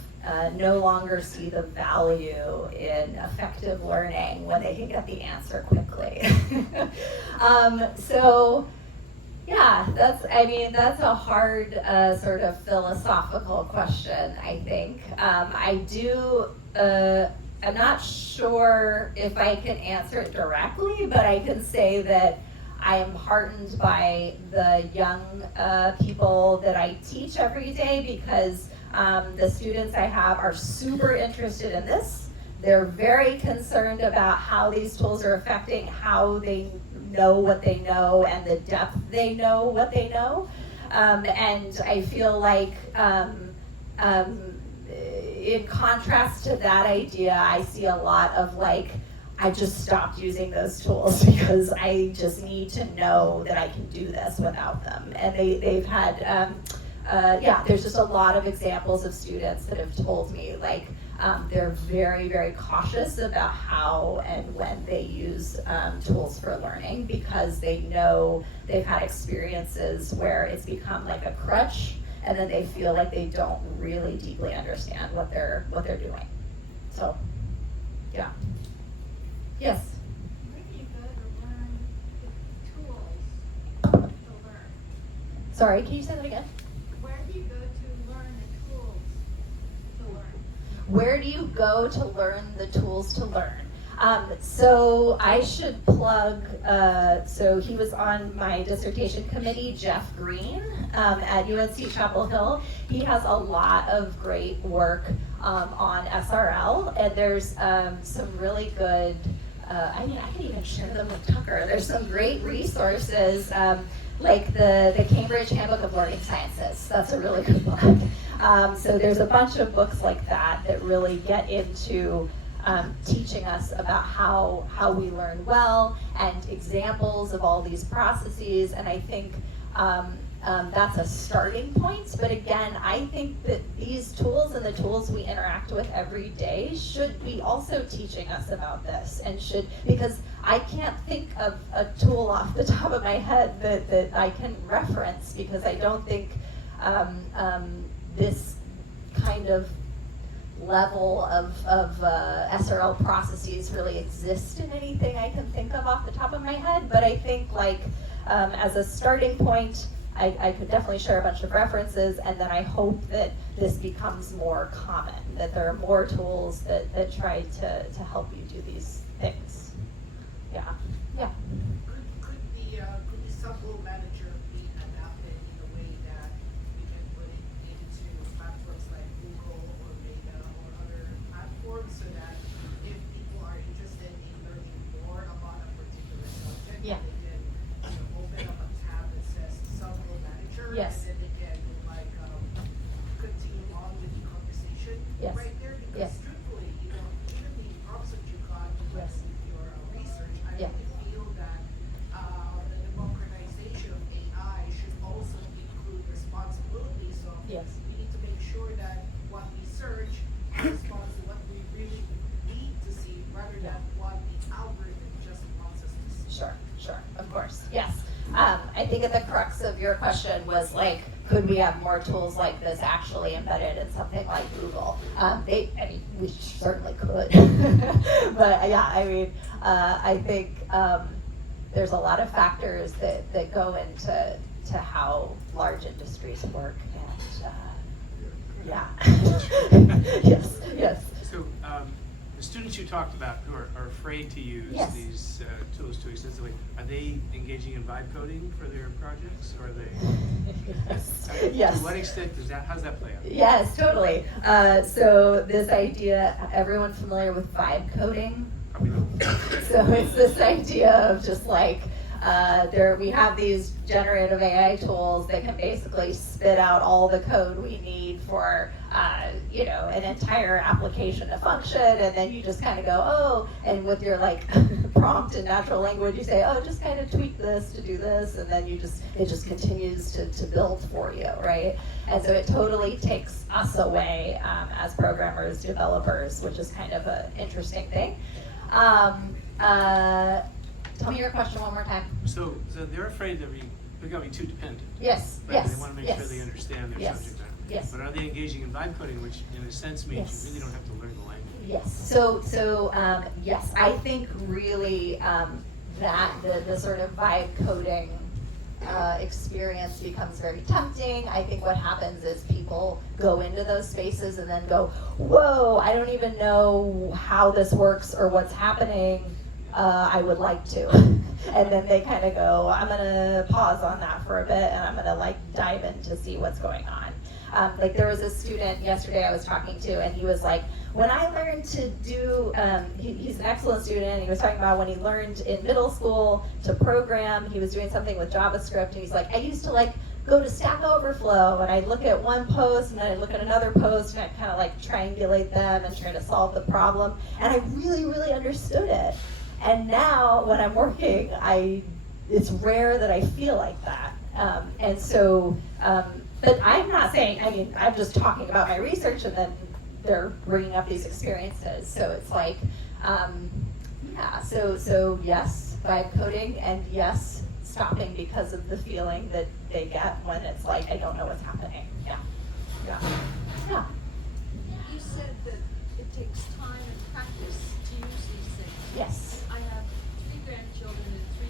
no longer see the value in effective learning when they can get the answer quickly? So yeah, that's a hard sort of philosophical question, I think. I'm not sure if I can answer it directly, but I can say that I am heartened by the young people that I teach every day because the students I have are super interested in this. They're very concerned about how these tools are affecting how they know what they know and the depth they know what they know. And I feel like in contrast to that idea, I see a lot of like I just stopped using those tools because I just need to know that I can do this without them. And they've had, there's just a lot of examples of students that have told me, like, they're very, very cautious about how and when they use tools for learning, because they know they've had experiences where it's become like a crutch, and then they feel like they don't really deeply understand what they're doing. So, yeah. Yes? Where do you go to learn the tools to learn? Sorry, can you say that again? Where do you go to learn the tools to learn? Where do you go to learn the tools to learn? So I should plug, so he was on my dissertation committee, Jeff Green, at UNC Chapel Hill. He has a lot of great work on SRL, and there's some really good, I can even share them with Tucker. There's some great resources, like the Cambridge Handbook of Learning Sciences. That's a really good book. So there's a bunch of books like that that really get into teaching us about how we learn well, and examples of all these processes. And I think that's a starting point. But again, I think that these tools and the tools we interact with every day should be also teaching us about this, and because I can't think of a tool off the top of my head that I can reference, because I don't think this kind of level of SRL processes really exist in anything I can think of off the top of my head. But I think, like, as a starting point, I could definitely share a bunch of references, and then I hope that this becomes more common, that there are more tools that try to help you do these things. Yeah. Yeah. Could the sub-goal manager be adapted in a way that we can put it into platforms like Google or Meta or other platforms, so that if people are interested in learning more about a particular subject, Yeah. they can open up a tab that says sub-goal manager, Yes. and then they can continue on with the conversation Yes. right there. Because Yes. truthfully, even the prompts that you got Yes. with your research, I Yeah. really feel that the democratization of AI should also include responsibility. So Yes. we need to make sure that what we search responds to what we really need to see, rather than what the algorithm just wants us to see. Sure, of course, yes. I think at the crux of your question was, like, could we have more tools like this actually embedded in something like Google? We certainly could. But yeah, I think there's a lot of factors that go into how large industries work, and yeah. Yes. So the students you talked about who are afraid to use Yes. these tools too extensively, are they engaging in vibe coding for their projects, or are they? Yes. To what extent how does that play out? Yes, totally. So this idea, everyone familiar with vibe coding? Probably not. So it's this idea of just like, we have these generative AI tools that can basically spit out all the code we need for, an entire application to function, and then you just kind of go, oh, and with your like prompt in natural language, you say, oh, just kind of tweak this to do this, and then it just continues to build for you, right? And so it totally takes us away as programmers, developers, which is kind of an interesting thing. Tell me your question one more time. So they're afraid that they're going to be too dependent. Yes, Right? yes, They want to make yes. sure they understand their Yes, subject matter. yes. But are they engaging in vibe coding, which in a sense means Yes. you really don't have to learn the language? Yes. So yes, I think really that the sort of vibe coding experience becomes very tempting. I think what happens is people go into those spaces and then go, whoa, I don't even know how this works or what's happening. I would like to. And then they kind of go, I'm going to pause on that for a bit, and I'm going to like dive in to see what's going on. Like there was a student yesterday I was talking to, and he was like, when I learned to do, he's an excellent student, and he was talking about when he learned in middle school to program, he was doing something with JavaScript, and he's like, I used to like go to Stack Overflow and I'd look at one post and then I'd look at another post and I'd kind of like triangulate them and try to solve the problem. And I really, really understood it. And now when I'm working, it's rare that I feel like that. And so, but I'm not saying, I mean, I'm just talking about my research and then they're bringing up these experiences. So it's like, yeah, so yes, vibe coding, and yes, stopping because of the feeling that they get when it's like, I don't know what's happening. Yeah. You said that it takes time and practice to use these things. Yes. I have 3 grandchildren in 3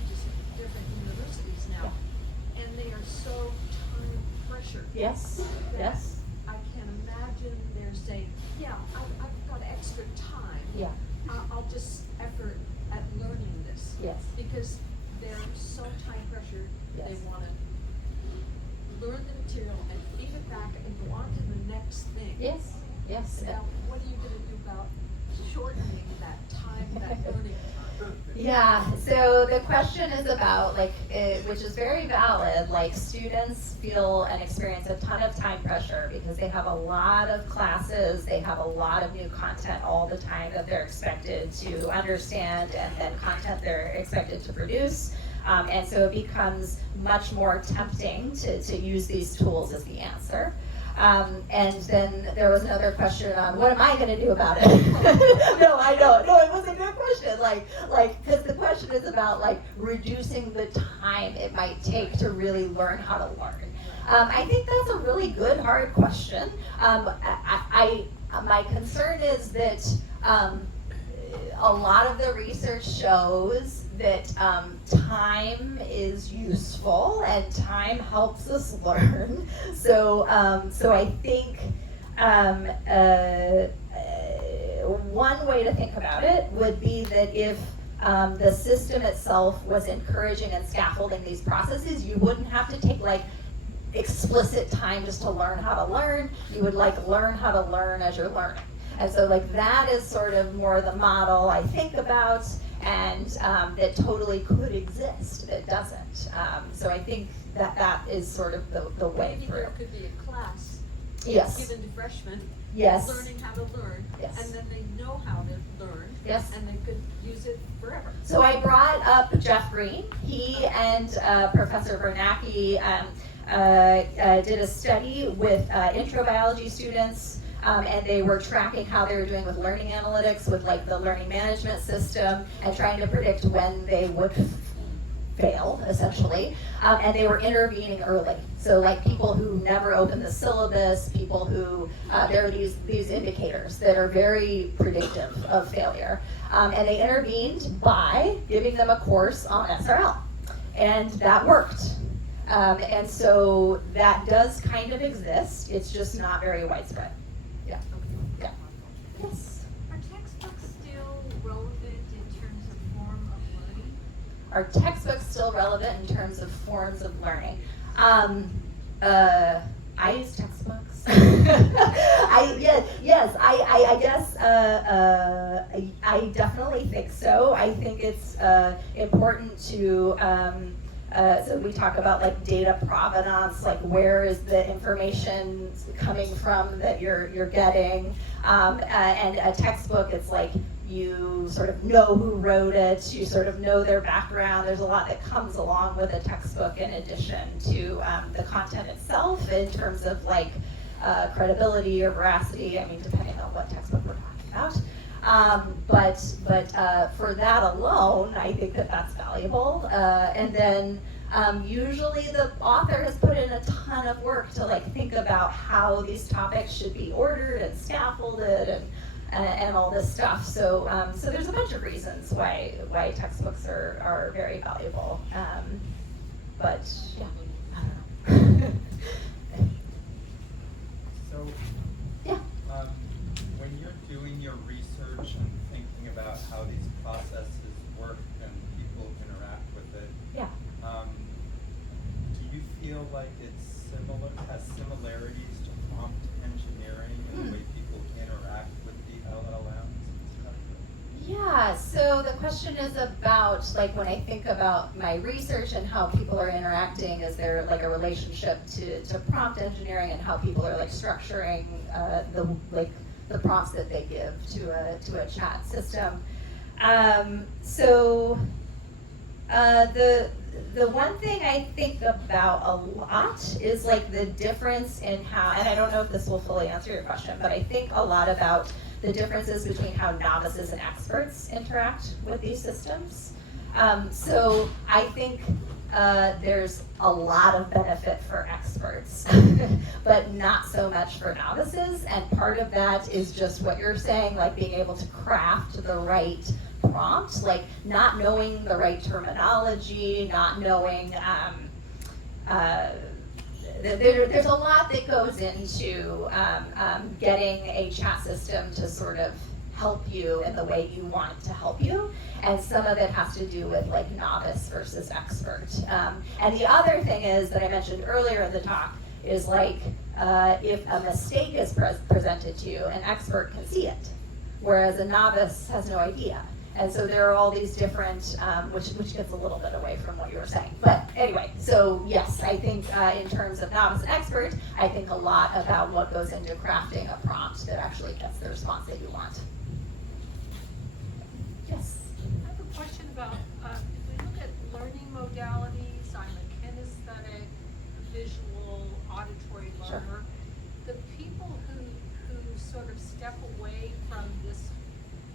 different universities now, and they are so time pressured. Yes. Yes. I can imagine they're saying, yeah, I've got extra time. Yeah. I'll just effort at learning this. Yes. Because they're so time pressured, Yes. they want to learn the material and feed it back and go on to the next thing. Yes. Yes. Now, what are you going to do about shortening that time, that learning time? Yeah, so the question is about, like, which is very valid, like students feel and experience a ton of time pressure because they have a lot of classes, they have a lot of new content all the time that they're expected to understand, and then content they're expected to produce. And so it becomes much more tempting to use these tools as the answer. And then there was another question on what am I going to do about it? No, I know. No, it was a good question. Like, because the question is about like reducing the time it might take to really learn how to learn. I think that's a really good, hard question. My concern is that a lot of the research shows that time is useful and time helps us learn. So I think one way to think about it would be that if the system itself was encouraging and scaffolding these processes, you wouldn't have to take like explicit time just to learn how to learn. You would like learn how to learn as you're learning. And so like that is sort of more the model I think about, and that totally could exist, that doesn't. So I think that is sort of the way Maybe through. there could be a class Yes. given to freshmen, Yes. learning how to learn, Yes. and then they know how to learn, Yes. and they could use it forever. So I brought up Jeff Green. He and Professor Bernanke did a study with intro biology students. And they were tracking how they were doing with learning analytics, with like the learning management system, and trying to predict when they would fail, essentially. And they were intervening early. So like people who never opened the syllabus, people who, there are these indicators that are very predictive of failure. And they intervened by giving them a course on SRL. And that worked. And so that does kind of exist. It's just not very widespread. Yeah. Yeah. Yes. Are textbooks still relevant in terms of form of learning? Are textbooks still relevant in terms of forms of learning? I use textbooks. I guess I definitely think so. I think it's important to. So we talk about like data provenance, like where is the information coming from that you're getting, and a textbook, it's like you sort of know who wrote it, you sort of know their background. There's a lot that comes along with a textbook in addition to the content itself in terms of like credibility or veracity. I mean, depending on what textbook we're talking about. But for that alone, I think that's valuable. And then usually the author has put in a ton of work to like think about how these topics should be ordered and scaffolded and all this stuff. So so there's a bunch of reasons why textbooks are very valuable. But yeah, I don't know. So yeah. When you're doing your research and thinking about how these processes work and people interact with it, Yeah. Do you feel like has similarities to prompt engineering and the way people interact with the LLMs and stuff? Yeah, so the question is about, like, when I think about my research and how people are interacting, is there like a relationship to prompt engineering and how people are like structuring the prompts that they give to a chat system. The one thing I think about a lot is like the difference in how, and I don't know if this will fully answer your question, but I think a lot about the differences between how novices and experts interact with these systems. So I think there's a lot of benefit for experts, but not so much for novices. And part of that is just what you're saying, like being able to craft the right prompt, like not knowing the right terminology, not knowing, there's a lot that goes into getting a chat system to sort of help you in the way you want it to help you, and some of it has to do with like novice versus expert. And the other thing is that I mentioned earlier in the talk is like if a mistake is presented to you, an expert can see it, whereas a novice has no idea. And so there are all these different, which gets a little bit away from what you were saying. But anyway, so yes, I think in terms of novice and expert, I think a lot about what goes into crafting a prompt that actually gets the response that you want. Yes? I have a question about, if we look at learning modalities, I'm a kinesthetic, visual, auditory learner. The people who sort of step away from this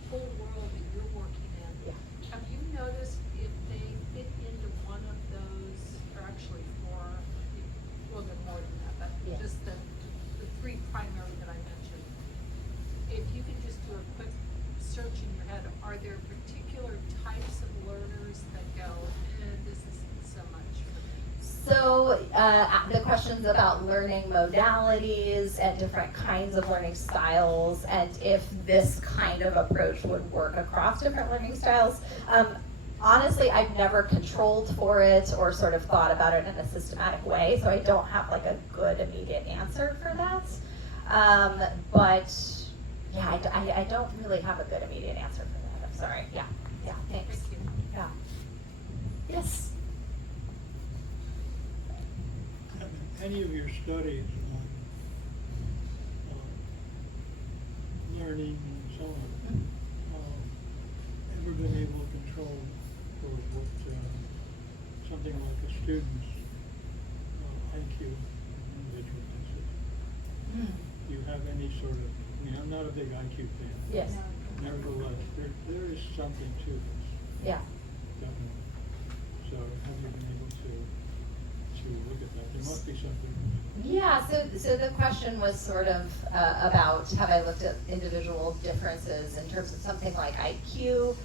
whole world that you're working in, have you noticed if they fit into one of those, or actually four, a little bit more than that, but just the three primary that I mentioned? If you could just do a quick search in your head, are there particular types of learners that go, this isn't so much for me? So the questions about learning modalities and different kinds of learning styles, and if this kind of approach would work across different learning styles. Honestly, I've never controlled for it or sort of thought about it in a systematic way, so I don't have like a good immediate answer for that. But yeah, I don't really have a good immediate answer for that. I'm sorry. Yeah, thanks. Thank you. Yeah. Yes. Any of your studies on learning and so on, ever been able to control for what something like a student's IQ individualizes? Do you have any sort of, I mean, I'm not a big IQ fan. Yes. Nevertheless, there is something to this. Yeah. Definitely. So have you been able to look at that? There must be something. Yeah, so the question was sort of about, have I looked at individual differences in terms of something like IQ?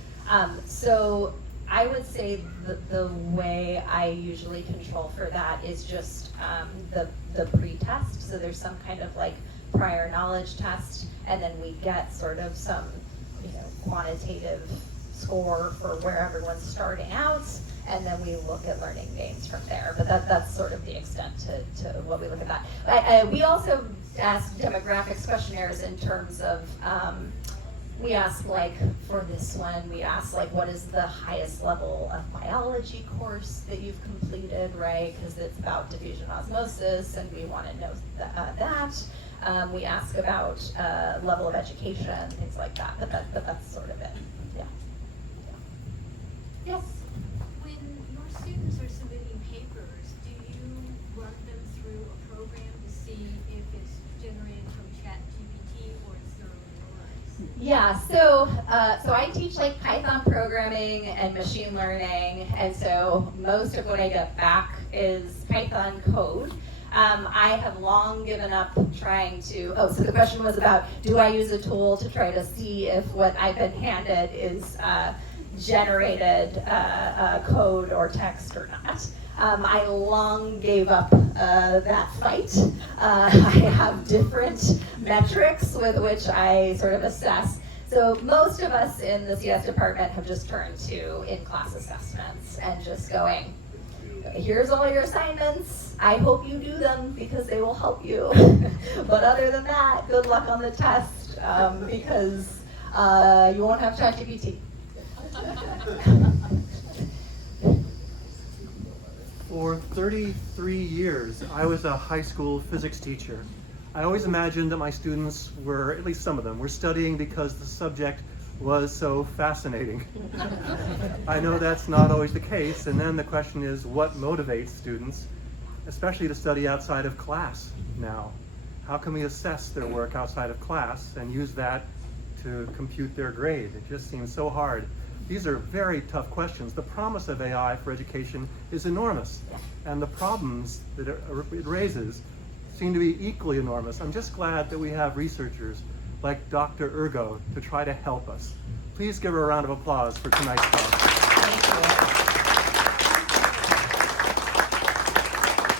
So I would say the way I usually control for that is just the pre-test. So there's some kind of like prior knowledge test, and then we get sort of some, quantitative score for where everyone's starting out, and then we look at learning gains from there. But that's sort of the extent to what we look at that. We also ask demographics questionnaires in terms of, we ask like, for this one, we ask like, what is the highest level of biology course that you've completed, right? Because it's about diffusion osmosis, and we want to know that. We ask about level of education, things like that, but that's sort of it, yeah. Yes? When your students are submitting papers, do you run them through a program to see if it's generated from ChatGPT or it's their own words? Yeah, so I teach like Python programming and machine learning, and so most of what I get back is Python code. I have long given up trying to, so the question was about, do I use a tool to try to see if what I've been handed is generated code or text or not. I long gave up that fight. I have different metrics with which I sort of assess. So most of us in the CS department have just turned to in-class assessments and just going, here's all your assignments. I hope you do them because they will help you. But other than that, good luck on the test, because You won't have ChatGPT. For 33 years, I was a high school physics teacher. I always imagined that my students were, at least some of them, were studying because the subject was so fascinating. I know that's not always the case, and then the question is, what motivates students, especially to study outside of class now? How can we assess their work outside of class and use that to compute their grade? It just seems so hard. These are very tough questions. The promise of AI for education is enormous, and the problems that it raises seem to be equally enormous. I'm just glad that we have researchers like Dr. Urgo to try to help us. Please give her a round of applause for tonight's talk. Thank you.